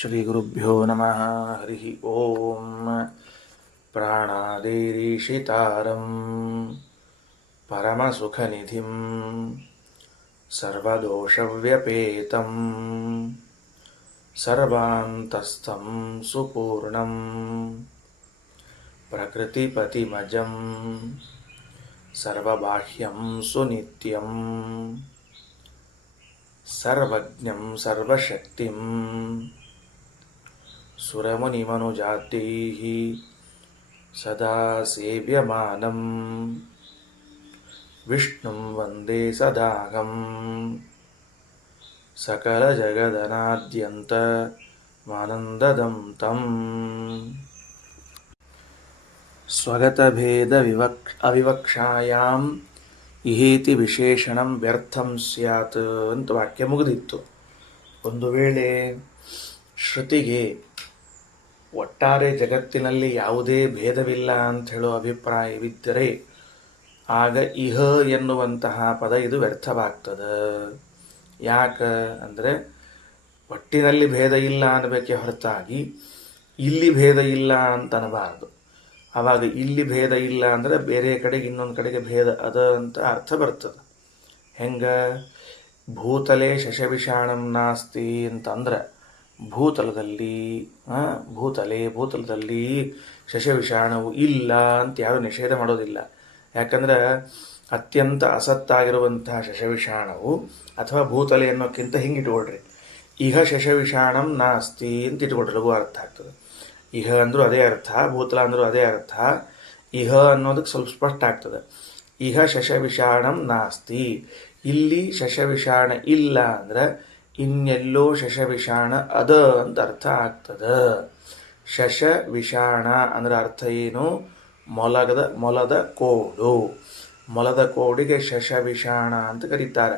ಶ್ರೀಗುರುಭ್ಯೋ ನಮಃ. ಹರಿ ಓಂ. ಪ್ರಾಣಾದೇರೀಶಿತಾರಂ ಪರಮಸುಖನಿಧಿಂ ಸರ್ವದೋಷವ್ಯಪೇತಂ ಸರ್ವಾಂತಸ್ಥಂ ಸುಪೂರ್ಣಂ ಪ್ರಕೃತಿಪತಿಮಜಂ ಸರ್ವಬಾಹ್ಯಂ ಸುನಿತ್ಯಂ ಸರ್ವಜ್ಞಂ ಸರ್ವಶಕ್ತಿಂ ಸುರಮುನಿಮನುಜಾತೈಃ ಸದಾ ಸೇವ್ಯಮಾನಂ ವಿಷ್ಣುಂ ವಂದೇ ಸದಾಹಂ ಸಕಲಜಗದನಾದ್ಯಂತ ಮಾನಂದದಂ ತಂ. ಸ್ವಗತಭೇದ ಅವಿವಕ್ಷಾಯಾಂ ಇಹೇತಿ ವಿಶೇಷಣಂ ವ್ಯರ್ಥಂ ಸ್ಯಾತ್ ಅಂತ ವಾಕ್ಯ ಮುಗಿದಿತ್ತು. ಒಂದು ವೇಳೆ ಶ್ರುತಿಗೆ ಒಟ್ಟಾರೆ ಜಗತ್ತಿನಲ್ಲಿ ಯಾವುದೇ ಭೇದವಿಲ್ಲ ಅಂತ ಹೇಳೋ ಅಭಿಪ್ರಾಯವಿದ್ದರೆ ಆಗ ಇಹ ಎನ್ನುವಂತಹ ಪದ ಇದು ವ್ಯರ್ಥವಾಗ್ತದೆ. ಯಾಕೆ ಅಂದರೆ ಒಟ್ಟಿನಲ್ಲಿ ಭೇದ ಇಲ್ಲ ಅನ್ನಬೇಕೆ ಹೊರತಾಗಿ ಇಲ್ಲಿ ಭೇದ ಇಲ್ಲ ಅಂತ ಅನ್ನಬಾರ್ದು. ಆವಾಗ ಇಲ್ಲಿ ಭೇದ ಇಲ್ಲ ಅಂದರೆ ಬೇರೆ ಕಡೆಗೆ ಇನ್ನೊಂದು ಕಡೆಗೆ ಭೇದ ಅದ ಅಂತ ಅರ್ಥ ಬರ್ತದೆ. ಹೆಂಗೆ ಭೂತಲೆ ಶಶವಿಷಾಣಂ ನಾಸ್ತಿ ಅಂತಂದ್ರೆ ಭೂತಲದಲ್ಲಿ ಶಶವಿಷಾಣವು ಇಲ್ಲ ಅಂತ ಯಾರು ನಿಷೇಧ ಮಾಡೋದಿಲ್ಲ. ಯಾಕಂದ್ರೆ ಅತ್ಯಂತ ಅಸತ್ತಾಗಿರುವಂತಹ ಶಶವಿಷಾಣವು ಅಥವಾ ಭೂತಲೆ ಅನ್ನೋಕ್ಕಿಂತ ಹಿಂಗಿಟ್ಕೊಳ್ರಿ, ಇಹ ಶಶವಿಷಾಣಂ ನಾಸ್ತಿ ಅಂತ ಇಟ್ಕೊಳ್ರಿ, ಲಘು ಅರ್ಥ ಆಗ್ತದೆ. ಇಹ ಅಂದರೂ ಅದೇ ಅರ್ಥ, ಭೂತಲ ಅಂದರೂ ಅದೇ ಅರ್ಥ. ಇಹ ಅನ್ನೋದಕ್ಕೆ ಸ್ವಲ್ಪ ಸ್ಪಷ್ಟ ಆಗ್ತದೆ. ಇಹ ಶಶವಿಷಾಣಂ ನಾಸ್ತಿ, ಇಲ್ಲಿ ಶಶವಿಷಾಣ ಇಲ್ಲ ಅಂದ್ರೆ ಇನ್ನೆಲ್ಲೋ ಶಶವಿಷಾಣ ಅದ ಅಂತ ಅರ್ಥ ಆಗ್ತದೆ. ಶಶವಿಷಾಣ ಅಂದ್ರೆ ಅರ್ಥ ಏನು? ಮೊಲದ ಕೋಡು. ಮೊಲದ ಕೋಡಿಗೆ ಶಶವಿಷಾಣ ಅಂತ ಕರೀತಾರೆ.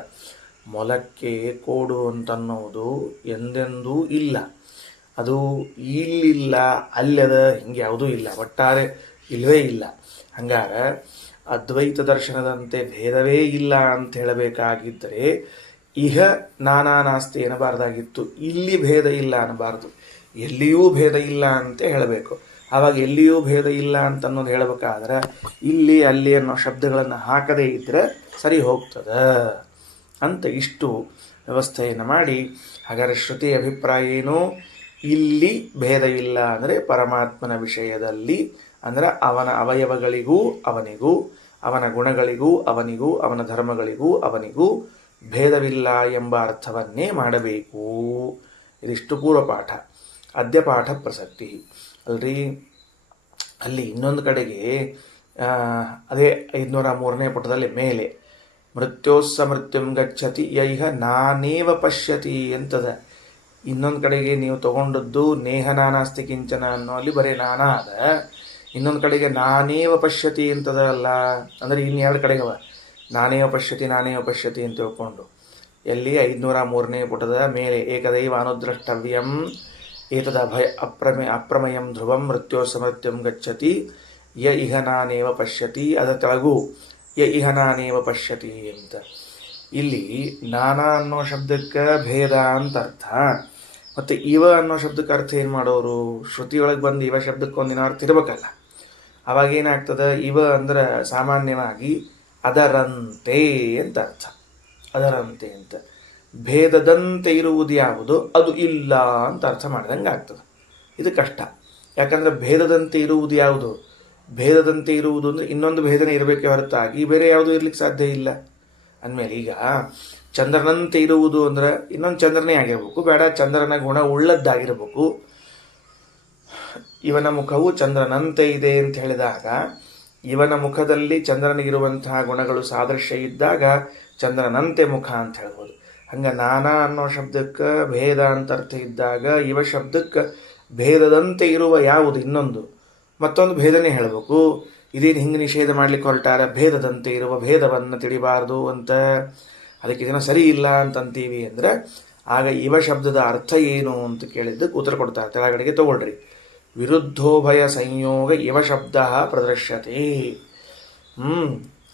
ಮೊಲಕ್ಕೆ ಕೋಡು ಅಂತನ್ನೋದು ಎಂದೆಂದೂ ಇಲ್ಲ. ಅದು ಇಲ್ಲಿಲ್ಲ, ಅಲ್ಲದ, ಹಿಂಗೆ ಯಾವುದೂ ಇಲ್ಲ, ಒಟ್ಟಾರೆ ಇಲ್ಲವೇ ಇಲ್ಲ. ಹಂಗಾರೆ ಅದ್ವೈತ ದರ್ಶನದಂತೆ ಭೇದವೇ ಇಲ್ಲ ಅಂತ ಹೇಳಬೇಕಾಗಿದ್ದರೆ ಇಹ ನಾನಾ ನಾಸ್ತಿ ಎನ್ನಬಾರ್ದಾಗಿತ್ತು, ಇಲ್ಲಿ ಭೇದ ಇಲ್ಲ ಅನ್ನಬಾರ್ದು, ಎಲ್ಲಿಯೂ ಭೇದ ಇಲ್ಲ ಅಂತ ಹೇಳಬೇಕು. ಆವಾಗ ಎಲ್ಲಿಯೂ ಭೇದ ಇಲ್ಲ ಅಂತ ಅನ್ನೋದು ಹೇಳಬೇಕಾದ್ರೆ ಇಲ್ಲಿ ಅಲ್ಲಿ ಅನ್ನೋ ಶಬ್ದಗಳನ್ನು ಹಾಕದೇ ಇದ್ದರೆ ಸರಿ ಹೋಗ್ತದೆ ಅಂತ ಇಷ್ಟು ವ್ಯವಸ್ಥೆಯನ್ನು ಮಾಡಿ, ಹಾಗಾದರೆ ಶ್ರುತಿ ಅಭಿಪ್ರಾಯ ಏನು? ಇಲ್ಲಿ ಭೇದ ಇಲ್ಲ ಅಂದರೆ ಪರಮಾತ್ಮನ ವಿಷಯದಲ್ಲಿ, ಅಂದರೆ ಅವನ ಅವಯವಗಳಿಗೂ ಅವನಿಗೂ, ಅವನ ಗುಣಗಳಿಗೂ ಅವನಿಗೂ, ಅವನ ಧರ್ಮಗಳಿಗೂ ಅವನಿಗೂ ಭೇದವಿಲ್ಲ ಎಂಬ ಅರ್ಥವನ್ನೇ ಮಾಡಬೇಕು. ಇದಿಷ್ಟು ಪೂರ್ವಪಾಠ. ಅದ್ಯಪಾಠ ಪ್ರಸಕ್ತಿ ಅಲ್ರಿ. ಅಲ್ಲಿ ಇನ್ನೊಂದು ಕಡೆಗೆ ಅದೇ 503ನೇ ಪುಟದಲ್ಲಿ ಮೇಲೆ ಮೃತ್ಯೋಸ್ಸ ಮೃತ್ಯುಂ ಗಚ್ಚತಿ ಯೈಹ ನಾನೇವ ಪಶ್ಯತಿ ಅಂತದ. ಇನ್ನೊಂದು ಕಡೆಗೆ ನೀವು ತಗೊಂಡದ್ದು ನೇಹ ನಾನಾಸ್ತಿ ಕಿಂಚನ ಅನ್ನೋ ಅಲ್ಲಿ ಬರೀ ನಾನಾ ಅದ. ಇನ್ನೊಂದು ಕಡೆಗೆ ನಾನೇವ ಪಶ್ಯತಿ ಅಂತದ ಅಲ್ಲ, ಅಂದರೆ ಇನ್ನೆರಡು ಕಡೆಗವ ನಾನೇವ ಪಶ್ಯತಿ ಅಂತ ತಿಳ್ಕೊಂಡು. ಎಲ್ಲಿ 503ನೇ ಪುಟದ ಮೇಲೆ ಏಕದೈವ ಅನುದ್ರಷ್ಟವ್ಯಂ ಏತದ ಅಪ್ರಮೇಯಂ ಧ್ರುವಂ ಮೃತ್ಯೋಸ್ಸ ಮೃತ್ಯುಂ ಗಚ್ಚತಿ ಯ ಇಹ ನಾನೇವ ಪಶ್ಯತಿ, ಅದರ ಕೆಳಗೂ ಯ ಇಹ ನಾನೇವ ಪಶ್ಯತಿ ಅಂತ. ಇಲ್ಲಿ ನಾನಾ ಅನ್ನೋ ಶಬ್ದಕ್ಕೆ ಭೇದ ಅಂತ ಅರ್ಥ, ಮತ್ತು ಇವ ಅನ್ನೋ ಶಬ್ದಕ್ಕೆ ಅರ್ಥ ಏನು ಮಾಡೋರು? ಶ್ರುತಿಯೊಳಗೆ ಬಂದು ಇವ ಶಬ್ದಕ್ಕೆ ಒಂದಿನ ಅರ್ಥ ಇರಬೇಕಲ್ಲ. ಅವಾಗ ಏನಾಗ್ತದೆ? ಇವ ಅಂದ್ರೆ ಸಾಮಾನ್ಯವಾಗಿ ಅದರಂತೆ ಅಂತ ಅರ್ಥ. ಅದರಂತೆ ಅಂತ ಭೇದದಂತೆ ಇರುವುದು ಯಾವುದು? ಅದು ಇಲ್ಲ ಅಂತ ಅರ್ಥ ಮಾಡಿದಂಗೆ ಆಗ್ತದೆ. ಇದು ಕಷ್ಟ. ಯಾಕಂದರೆ ಭೇದದಂತೆ ಇರುವುದು ಯಾವುದು? ಭೇದದಂತೆ ಇರುವುದು ಅಂದರೆ ಇನ್ನೊಂದು ಭೇದನೆ ಇರಬೇಕೆ ಹೊರತಾಗಿ ಬೇರೆ ಯಾವುದೂ ಇರ್ಲಿಕ್ಕೆ ಸಾಧ್ಯ ಇಲ್ಲ. ಅಂದಮೇಲೆ ಈಗ ಚಂದ್ರನಂತೆ ಇರುವುದು ಅಂದರೆ ಇನ್ನೊಂದು ಚಂದ್ರನೇ ಆಗಿರ್ಬೇಕು, ಬೇಡ ಚಂದ್ರನ ಗುಣ ಉಳ್ಳದ್ದಾಗಿರ್ಬೇಕು. ಇವನ ಮುಖವು ಚಂದ್ರನಂತೆ ಇದೆ ಅಂತ ಹೇಳಿದಾಗ ಇವನ ಮುಖದಲ್ಲಿ ಚಂದ್ರನಿಗಿರುವಂತಹ ಗುಣಗಳು ಸಾದೃಶ್ಯ ಇದ್ದಾಗ ಚಂದ್ರನಂತೆ ಮುಖ ಅಂತ ಹೇಳ್ಬೋದು. ಹಂಗೆ ನಾನಾ ಅನ್ನೋ ಶಬ್ದಕ್ಕೆ ಭೇದ ಅಂತ ಅರ್ಥ ಇದ್ದಾಗ ಇವ ಶಬ್ದಕ್ಕೆ ಭೇದದಂತೆ ಇರುವ ಯಾವುದು ಇನ್ನೊಂದು ಮತ್ತೊಂದು ಭೇದನೆ ಹೇಳಬೇಕು. ಇದೇನು ಹಿಂಗೆ ನಿಷೇಧ ಮಾಡ್ಲಿಕ್ಕೆ ಹೊರಟಾರೆ ಭೇದದಂತೆ ಇರುವ ಭೇದವನ್ನು ತಿಳಿಬಾರ್ದು ಅಂತ, ಅದಕ್ಕೆ ಇದನ್ನು ಸರಿ ಇಲ್ಲ ಅಂತಂತೀವಿ ಅಂದರೆ ಆಗ ಇವ ಶಬ್ದದ ಅರ್ಥ ಏನು ಅಂತ ಕೇಳಿದ್ದಕ್ಕೆ ಉತ್ತರ ಕೊಡ್ತಾರೆ. ತೆಳಗಡೆಗೆ ತಗೊಳ್ರಿ. ವಿರುದ್ಧೋಭಯ ಸಂಯೋಗ ಇವ ಶಬ್ದ ಪ್ರದರ್ಶ್ಯತೆ.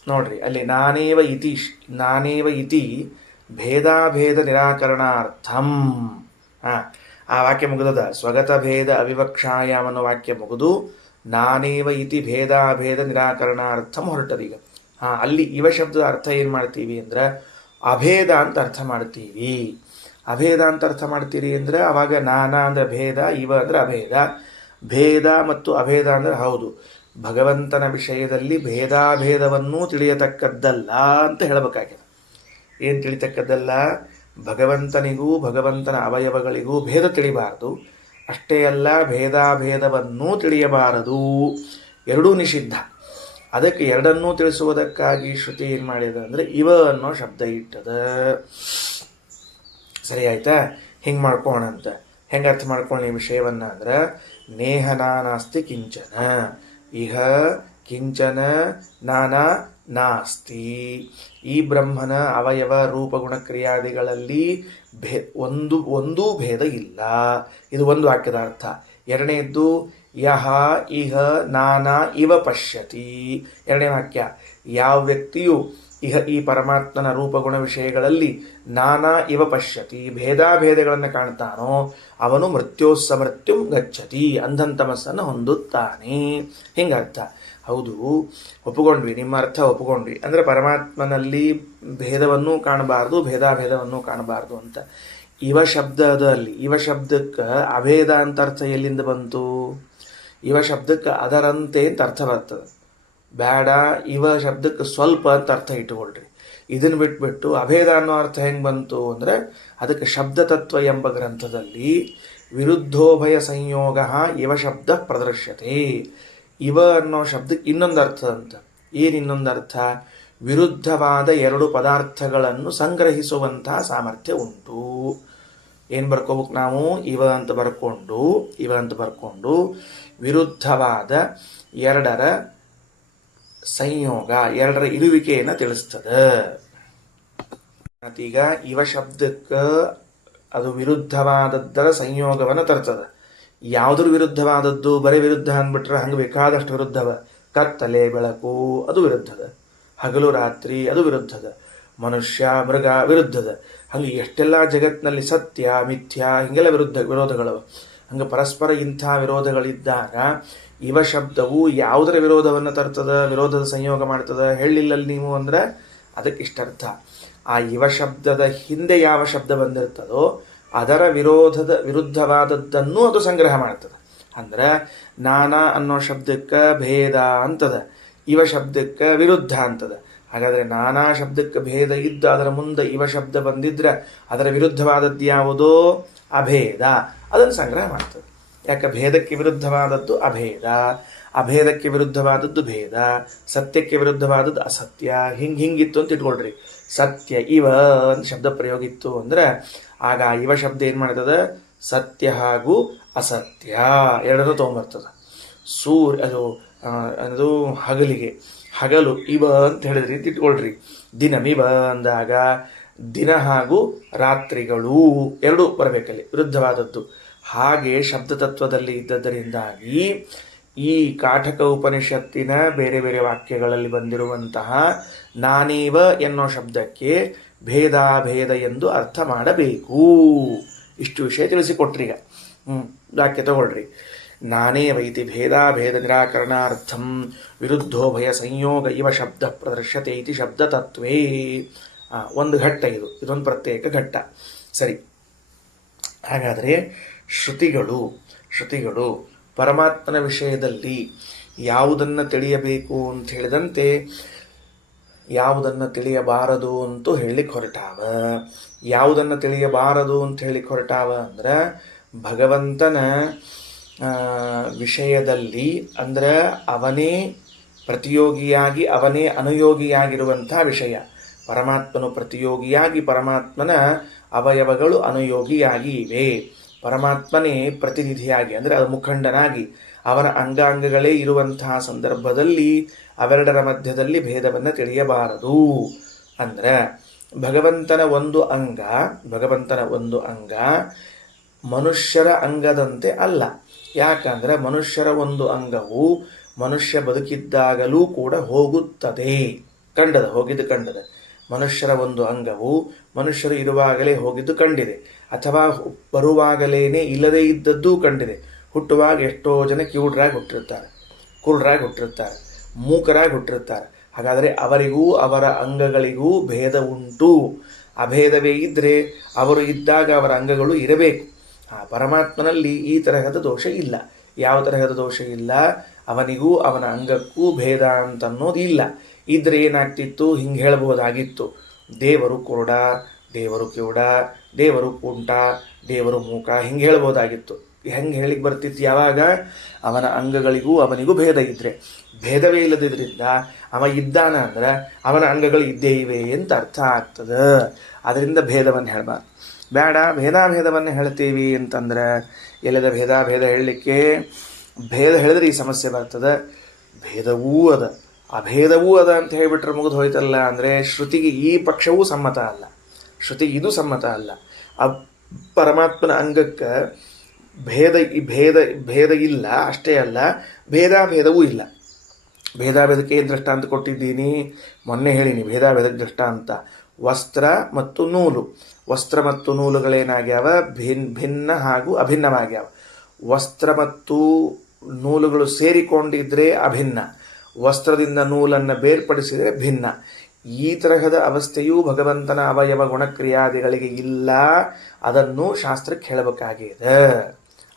ನೋಡ್ರಿ ಅಲ್ಲಿ ನಾನೇವ ಇತಿ ಭೇದಾಭೇದ ನಿರಾಕರಣಾರ್ಥಂ. ಆ ವಾಕ್ಯ ಮುಗಿದದ. ಸ್ವಗತ ಭೇದ ಅವಿವಕ್ಷಾಯಾಮ್ ಅನ್ನೋ ವಾಕ್ಯ ಮುಗಿದು ನಾನೇವ ಇತಿ ಭೇದಾಭೇದ ನಿರಾಕರಣಾರ್ಥಂ ಹೊರಟದೀಗ. ಅಲ್ಲಿ ಇವ ಶಬ್ದದ ಅರ್ಥ ಏನು ಮಾಡ್ತೀವಿ ಅಂದ್ರೆ ಅಭೇದ ಅಂತ ಅರ್ಥ ಮಾಡ್ತೀವಿ. ಅಭೇದ ಅಂತ ಅರ್ಥ ಮಾಡ್ತೀರಿ ಅಂದರೆ ಅವಾಗ ನಾನಾ ಅಂದ್ರೆ ಭೇದ, ಇವ ಅಂದ್ರೆ ಅಭೇದ. ಭೇದ ಮತ್ತು ಅಭೇದ ಅಂದ್ರೆ ಹೌದು, ಭಗವಂತನ ವಿಷಯದಲ್ಲಿ ಭೇದಾಭೇದವನ್ನೂ ತಿಳಿಯತಕ್ಕದ್ದಲ್ಲ ಅಂತ ಹೇಳಬೇಕಾಗಿದೆ. ಏನು ತಿಳಿತಕ್ಕದ್ದಲ್ಲ? ಭಗವಂತನಿಗೂ ಭಗವಂತನ ಅವಯವಗಳಿಗೂ ಭೇದ ತಿಳಿಬಾರದು. ಅಷ್ಟೇ ಅಲ್ಲ, ಭೇದಾಭೇದವನ್ನೂ ತಿಳಿಯಬಾರದು. ಎರಡೂ ನಿಷಿದ್ಧ. ಅದಕ್ಕೆ ಎರಡನ್ನೂ ತಿಳಿಸುವುದಕ್ಕಾಗಿ ಶ್ರುತಿ ಏನು ಮಾಡಿದ ಅಂದರೆ ಇವ ಅನ್ನೋ ಶಬ್ದ ಇಟ್ಟದ. ಸರಿ ಆಯ್ತಾ? ಹಿಂಗೆ ಮಾಡ್ಕೋಣ ಅಂತ. ಹೆಂಗೆ ಅರ್ಥ ಮಾಡ್ಕೊಳ್ಳಿ ಈ ವಿಷಯವನ್ನ ಅಂದ್ರೆ ನೇಹ ನಾನಾಸ್ತಿ ಕಿಂಚನ, ಇಹ ಕಿಂಚನ ನಾನಾ ನಾಸ್ತಿ. ಈ ಬ್ರಹ್ಮನ ಅವಯವ ರೂಪಗುಣ ಕ್ರಿಯಾದಿಗಳಲ್ಲಿ ಒಂದೂ ಭೇದ ಇಲ್ಲ. ಇದು ಒಂದು ವಾಕ್ಯದ ಅರ್ಥ. ಎರಡನೇದ್ದು ಯಹ ಇಹ ನಾನಾ ಇವ ಪಶ್ಯತಿ. ಎರಡನೇ ವಾಕ್ಯ, ಯಾವ ವ್ಯಕ್ತಿಯು ಇಹ ಈ ಪರಮಾತ್ಮನ ರೂಪಗುಣ ವಿಷಯಗಳಲ್ಲಿ ನಾನಾ ಇವ ಪಶ್ಯತಿ ಭೇದಾಭೇದಗಳನ್ನು ಕಾಣ್ತಾನೋ ಅವನು ಮೃತ್ಯೋಸ್ಸಮೃತ್ಯುಂ ಗಚ್ಚತಿ ಅಂಧಂತಮಸ್ಸನ್ನು ಹೊಂದುತ್ತಾನೆ. ಹಿಂಗರ್ಥ. ಹೌದು, ಒಪ್ಪಿಕೊಂಡ್ವಿ, ನಿಮ್ಮ ಅರ್ಥ ಒಪ್ಪಿಕೊಂಡ್ವಿ. ಅಂದರೆ ಪರಮಾತ್ಮನಲ್ಲಿ ಭೇದವನ್ನೂ ಕಾಣಬಾರ್ದು, ಭೇದಾಭೇದವನ್ನೂ ಕಾಣಬಾರ್ದು ಅಂತ. ಇವ ಶಬ್ದದಲ್ಲಿ ಇವ ಶಬ್ದಕ್ಕೆ ಅಭೇದ ಅಂತ ಅರ್ಥ ಎಲ್ಲಿಂದ ಬಂತು? ಇವ ಶಬ್ದಕ್ಕೆ ಅದರಂತೆ ಅಂತ ಅರ್ಥ ಬರ್ತದೆ. ಬೇಡ, ಇವ ಶಬ್ದಕ್ಕೆ ಸ್ವಲ್ಪ ಅಂತ ಅರ್ಥ ಇಟ್ಟುಕೊಳ್ರಿ. ಇದನ್ನು ಬಿಟ್ಬಿಟ್ಟು ಅಭೇದ ಅನ್ನೋ ಅರ್ಥ ಹೆಂಗೆ ಬಂತು ಅಂದರೆ ಅದಕ್ಕೆ ಶಬ್ದತತ್ವ ಎಂಬ ಗ್ರಂಥದಲ್ಲಿ ವಿರುದ್ಧೋಭಯ ಸಂಯೋಗ ಇವ ಶಬ್ದ ಪ್ರದರ್ಶ್ಯತೆ. ಇವ ಅನ್ನೋ ಶಬ್ದಕ್ಕೆ ಇನ್ನೊಂದು ಅರ್ಥ ಅಂತ. ಏನು ಇನ್ನೊಂದು ಅರ್ಥ? ವಿರುದ್ಧವಾದ ಎರಡು ಪದಾರ್ಥಗಳನ್ನು ಸಂಗ್ರಹಿಸುವಂತಹ ಸಾಮರ್ಥ್ಯ ಉಂಟು. ಏನು ಬರ್ಕೋಬೇಕು ನಾವು? ಇವ ಅಂತ ಬರ್ಕೊಂಡು ವಿರುದ್ಧವಾದ ಎರಡರ ಸಂಯೋಗ, ಎರಡರ ಇರುವಿಕೆಯನ್ನು ತಿಳಿಸ್ತದೆ. ಮತ್ತೀಗ ಇವ ಶಬ್ದಕ್ಕೆ ಅದು ವಿರುದ್ಧವಾದದ್ದರ ಸಂಯೋಗವನ್ನು ತರ್ತದೆ. ಯಾವುದ್ರ ವಿರುದ್ಧವಾದದ್ದು? ಬರೀ ವಿರುದ್ಧ ಅಂದ್ಬಿಟ್ರೆ ಹಂಗೆ ಬೇಕಾದಷ್ಟು ವಿರುದ್ಧವ. ಕತ್ತಲೆ ಬೆಳಕು ಅದು ವಿರುದ್ಧದ, ಹಗಲು ರಾತ್ರಿ ಅದು ವಿರುದ್ಧದ, ಮನುಷ್ಯ ಮೃಗ ವಿರುದ್ಧದ. ಹಂಗೆ ಎಷ್ಟೆಲ್ಲ ಜಗತ್ತಿನಲ್ಲಿ ಸತ್ಯ ಮಿಥ್ಯ ಹಿಂಗೆಲ್ಲ ವಿರೋಧಗಳವ. ಹಂಗೆ ಪರಸ್ಪರ ಇಂಥ ವಿರೋಧಗಳಿದ್ದಾಗ ಇವ ಶಬ್ದವು ಯಾವುದರ ವಿರೋಧವನ್ನು ತರ್ತದ, ವಿರೋಧದ ಸಂಯೋಗ ಮಾಡ್ತದ ಹೇಳಿಲ್ಲಲ್ಲಿ ನೀವು ಅಂದ್ರೆ ಅದಕ್ಕೆ ಇಷ್ಟರ್ಥ. ಆ ಇವ ಶಬ್ದದ ಹಿಂದೆ ಯಾವ ಶಬ್ದ ಬಂದಿರ್ತದೋ ಅದರ ವಿರುದ್ಧವಾದದ್ದನ್ನು ಅದು ಸಂಗ್ರಹ ಮಾಡ್ತದೆ. ಅಂದ್ರೆ ನಾನಾ ಅನ್ನೋ ಶಬ್ದಕ್ಕೆ ಭೇದ ಅಂತದ, ಇವ ಶಬ್ದಕ್ಕೆ ವಿರುದ್ಧ ಅಂತದ. ಹಾಗಾದರೆ ನಾನಾ ಶಬ್ದಕ್ಕೆ ಭೇದ ಇದ್ದು ಅದರ ಮುಂದೆ ಇವ ಶಬ್ದ ಬಂದಿದ್ರೆ ಅದರ ವಿರುದ್ಧವಾದದ್ದು ಯಾವುದೋ? ಅಭೇದ. ಅದನ್ನು ಸಂಗ್ರಹ ಮಾಡ್ತದೆ. ಯಾಕೆ? ಭೇದಕ್ಕೆ ವಿರುದ್ಧವಾದದ್ದು ಅಭೇದ, ಅಭೇದಕ್ಕೆ ವಿರುದ್ಧವಾದದ್ದು ಭೇದ, ಸತ್ಯಕ್ಕೆ ವಿರುದ್ಧವಾದದ್ದು ಅಸತ್ಯ. ಹಿಂಗಿತ್ತು ಅಂತ ಇಟ್ಕೊಳ್ರಿ. ಸತ್ಯ ಇವ ಅಂತ ಶಬ್ದ ಪ್ರಯೋಗ ಇತ್ತು ಅಂದ್ರೆ ಆಗ ಇವ ಶಬ್ದ ಏನು ಮಾಡ್ತದೆ? ಸತ್ಯ ಹಾಗೂ ಅಸತ್ಯ ಎರಡನ್ನೂ ತೊಗೊಂಬರ್ತದೆ. ಅದು ಹಗಲಿಗೆ ಹಗಲು ಇವ ಅಂತ ಹೇಳಿದ್ರಿ ಅಂತ ಇಟ್ಕೊಳ್ರಿ. ದಿನಮಿವ ಅಂದಾಗ ದಿನ ಹಾಗೂ ರಾತ್ರಿಗಳು ಎರಡೂ ಬರಬೇಕಲ್ಲಿ, ವಿರುದ್ಧವಾದದ್ದು. ಹಾಗೆ ಶಬ್ದತತ್ವದಲ್ಲಿ ಇದ್ದದರಿಂದಾಗಿ ಈ ಕಾಠಕ ಉಪನಿಷತ್ತಿನ ಬೇರೆ ಬೇರೆ ವಾಕ್ಯಗಳಲ್ಲಿ ಬಂದಿರುವಂತಹ ನಾನೇವ ಎನ್ನೋ ಶಬ್ದಕ್ಕೆ ಭೇದಾಭೇದ ಎಂದು ಅರ್ಥ ಮಾಡಬೇಕು. ಇಷ್ಟು ವಿಷಯ ತಿಳಿಸಿಕೊಟ್ರೀಗ. ವಾಕ್ಯ ತಗೊಳ್ರಿ. ನಾನೇವ ಇತಿ ಭೇದಾಭೇದ ನಿರಾಕರಣಾರ್ಥಂ ವಿರುದ್ಧೋಭಯ ಸಂಯೋಗ ಇವ ಶಬ್ದ ಪ್ರದರ್ಶ್ಯತೆ ಇತಿ ಶಬ್ದತತ್ವೇ. ಒಂದು ಘಟ್ಟ ಇದೊಂದು ಪ್ರತ್ಯೇಕ ಘಟ್ಟ. ಸರಿ, ಹಾಗಾದರೆ ಶ್ರುತಿಗಳು ಪರಮಾತ್ಮನ ವಿಷಯದಲ್ಲಿ ಯಾವುದನ್ನು ತಿಳಿಯಬೇಕು ಅಂತ ಹೇಳಿದಂತೆ ಯಾವುದನ್ನು ತಿಳಿಯಬಾರದು ಅಂತೂ ಹೇಳಲಿಕ್ಕೆ ಹೊರಟಾವ. ಯಾವುದನ್ನು ತಿಳಿಯಬಾರದು ಅಂತ ಹೇಳಲಿಕ್ಕೆ ಹೊರಟಾವ ಅಂದ್ರೆ ಭಗವಂತನ ವಿಷಯದಲ್ಲಿ, ಅಂದ್ರೆ ಅವನೇ ಪ್ರತಿಯೋಗಿಯಾಗಿ ಅವನೇ ಅನುಯೋಗಿಯಾಗಿರುವಂಥ ವಿಷಯ. ಪರಮಾತ್ಮನು ಪ್ರತಿಯೋಗಿಯಾಗಿ ಪರಮಾತ್ಮನ ಅವಯವಗಳು ಅನುಯೋಗಿಯಾಗಿ ಇವೆ. ಪರಮಾತ್ಮನೇ ಪ್ರತಿನಿಧಿಯಾಗಿ ಅಂದರೆ ಅದು ಮುಖಂಡನಾಗಿ ಅವನ ಅಂಗಾಂಗಗಳೇ ಇರುವಂತಹ ಸಂದರ್ಭದಲ್ಲಿ ಅವೆರಡರ ಮಧ್ಯದಲ್ಲಿ ಭೇದವನ್ನು ತಿಳಿಯಬಾರದು. ಅಂದ್ರೆ ಭಗವಂತನ ಒಂದು ಅಂಗ ಮನುಷ್ಯರ ಅಂಗದಂತೆ ಅಲ್ಲ. ಯಾಕಂದ್ರೆ ಮನುಷ್ಯರ ಒಂದು ಅಂಗವು ಮನುಷ್ಯ ಬದುಕಿದ್ದಾಗಲೂ ಕೂಡ ಹೋಗುತ್ತದೆ, ಹೋಗಿದ್ದು ಕಂಡದ. ಮನುಷ್ಯರ ಒಂದು ಅಂಗವು ಮನುಷ್ಯರು ಇರುವಾಗಲೇ ಹೋಗಿದ್ದು ಕಂಡಿದೆ, ಅಥವಾ ಬರುವಾಗಲೇನೆ ಇಲ್ಲದೇ ಇದ್ದದ್ದೂ ಕಂಡಿದೆ. ಹುಟ್ಟುವಾಗ ಎಷ್ಟೋ ಜನ ಕಿವುಡರಾಗಿ ಹುಟ್ಟಿರ್ತಾರೆ, ಕುರುಡರಾಗಿ ಹುಟ್ಟಿರ್ತಾರೆ, ಮೂಕರಾಗಿ ಹುಟ್ಟಿರ್ತಾರೆ. ಹಾಗಾದರೆ ಅವರಿಗೂ ಅವರ ಅಂಗಗಳಿಗೂ ಭೇದ ಉಂಟು. ಅಭೇದವೇ ಇದ್ದರೆ ಅವರು ಇದ್ದಾಗ ಅವರ ಅಂಗಗಳು ಇರಬೇಕು. ಆ ಪರಮಾತ್ಮನಲ್ಲಿ ಈ ತರಹದ ದೋಷ ಇಲ್ಲ. ಯಾವ ತರಹದ ದೋಷ ಇಲ್ಲ? ಅವನಿಗೂ ಅವನ ಅಂಗಕ್ಕೂ ಭೇದ ಅಂತನ್ನೋದು ಇಲ್ಲ. ಇದ್ರೆ ಏನಾಗ್ತಿತ್ತು? ಹಿಂಗೆ ಹೇಳ್ಬೋದಾಗಿತ್ತು, ದೇವರು ಕುರುಡ, ದೇವರು ಕಿವುಡ, ದೇವರು ಕುಂಟ, ದೇವರು ಮೂಕ, ಹಿಂಗೆ ಹೇಳ್ಬೋದಾಗಿತ್ತು. ಹೆಂಗೆ ಹೇಳಿಕ್ಕೆ ಬರ್ತಿತ್ತು? ಯಾವಾಗ ಅವನ ಅಂಗಗಳಿಗೂ ಅವನಿಗೂ ಭೇದ ಇದ್ರೆ. ಭೇದವೇ ಇಲ್ಲದಿದ್ರಿಂದ ಅವ ಇದ್ದಾನ ಅಂದ್ರೆ ಅವನ ಅಂಗಗಳು ಇದ್ದೇ ಇವೆ ಅಂತ ಅರ್ಥ ಆಗ್ತದೆ. ಅದರಿಂದ ಭೇದವನ್ನು ಹೇಳಬಾರ್ದು. ಬೇಡ, ಭೇದಾಭೇದವನ್ನು ಹೇಳ್ತೀವಿ ಅಂತಂದ್ರೆ ಎಲ್ಲದ ಭೇದ ಹೇಳಲಿಕ್ಕೆ ಭೇದ ಹೇಳಿದ್ರೆ ಈ ಸಮಸ್ಯೆ ಬರ್ತದೆ. ಭೇದವೂ ಅದ, ಅಭೇದವೂ ಅದ ಅಂತ ಹೇಳಿಬಿಟ್ರೆ ಮುಗಿದು ಹೋಯ್ತಲ್ಲ. ಅಂದರೆ ಶ್ರುತಿಗೆ ಈ ಪಕ್ಷವೂ ಸಮ್ಮತ ಅಲ್ಲ, ಶ್ರುತಿಗೆ ಇದು ಸಮ್ಮತ ಅಲ್ಲ. ಪರಮಾತ್ಮನ ಅಂಗಕ್ಕೆ ಭೇದ ಇಲ್ಲ. ಅಷ್ಟೇ ಅಲ್ಲ, ಭೇದಾಭೇದವೂ ಇಲ್ಲ. ಭೇದಾಭೇದಕ್ಕೆ ಏನು ದೃಷ್ಟಾಂತ ಕೊಟ್ಟಿದ್ದೀನಿ? ಮೊನ್ನೆ ಹೇಳಿನಿ ಭೇದಾಭೇದಕ್ಕೆ ದೃಷ್ಟಾಂತ ವಸ್ತ್ರ ಮತ್ತು ನೂಲು. ವಸ್ತ್ರ ಮತ್ತು ನೂಲುಗಳೇನಾಗ್ಯಾವ? ಭಿನ್ನ ಹಾಗೂ ಅಭಿನ್ನವಾಗ್ಯಾವ. ವಸ್ತ್ರ ಮತ್ತು ನೂಲುಗಳು ಸೇರಿಕೊಂಡಿದ್ರೆ ಅಭಿನ್ನ, ವಸ್ತ್ರದಿಂದ ನೂಲನ್ನು ಬೇರ್ಪಡಿಸಿದರೆ ಭಿನ್ನ. ಈ ತರಹದ ಅವಸ್ಥೆಯೂ ಭಗವಂತನ ಅವಯವ ಗುಣಕ್ರಿಯಾದಿಗಳಿಗೆ ಇಲ್ಲ. ಅದನ್ನು ಶಾಸ್ತ್ರಕ್ಕೆ ಹೇಳಬೇಕಾಗಿದೆ.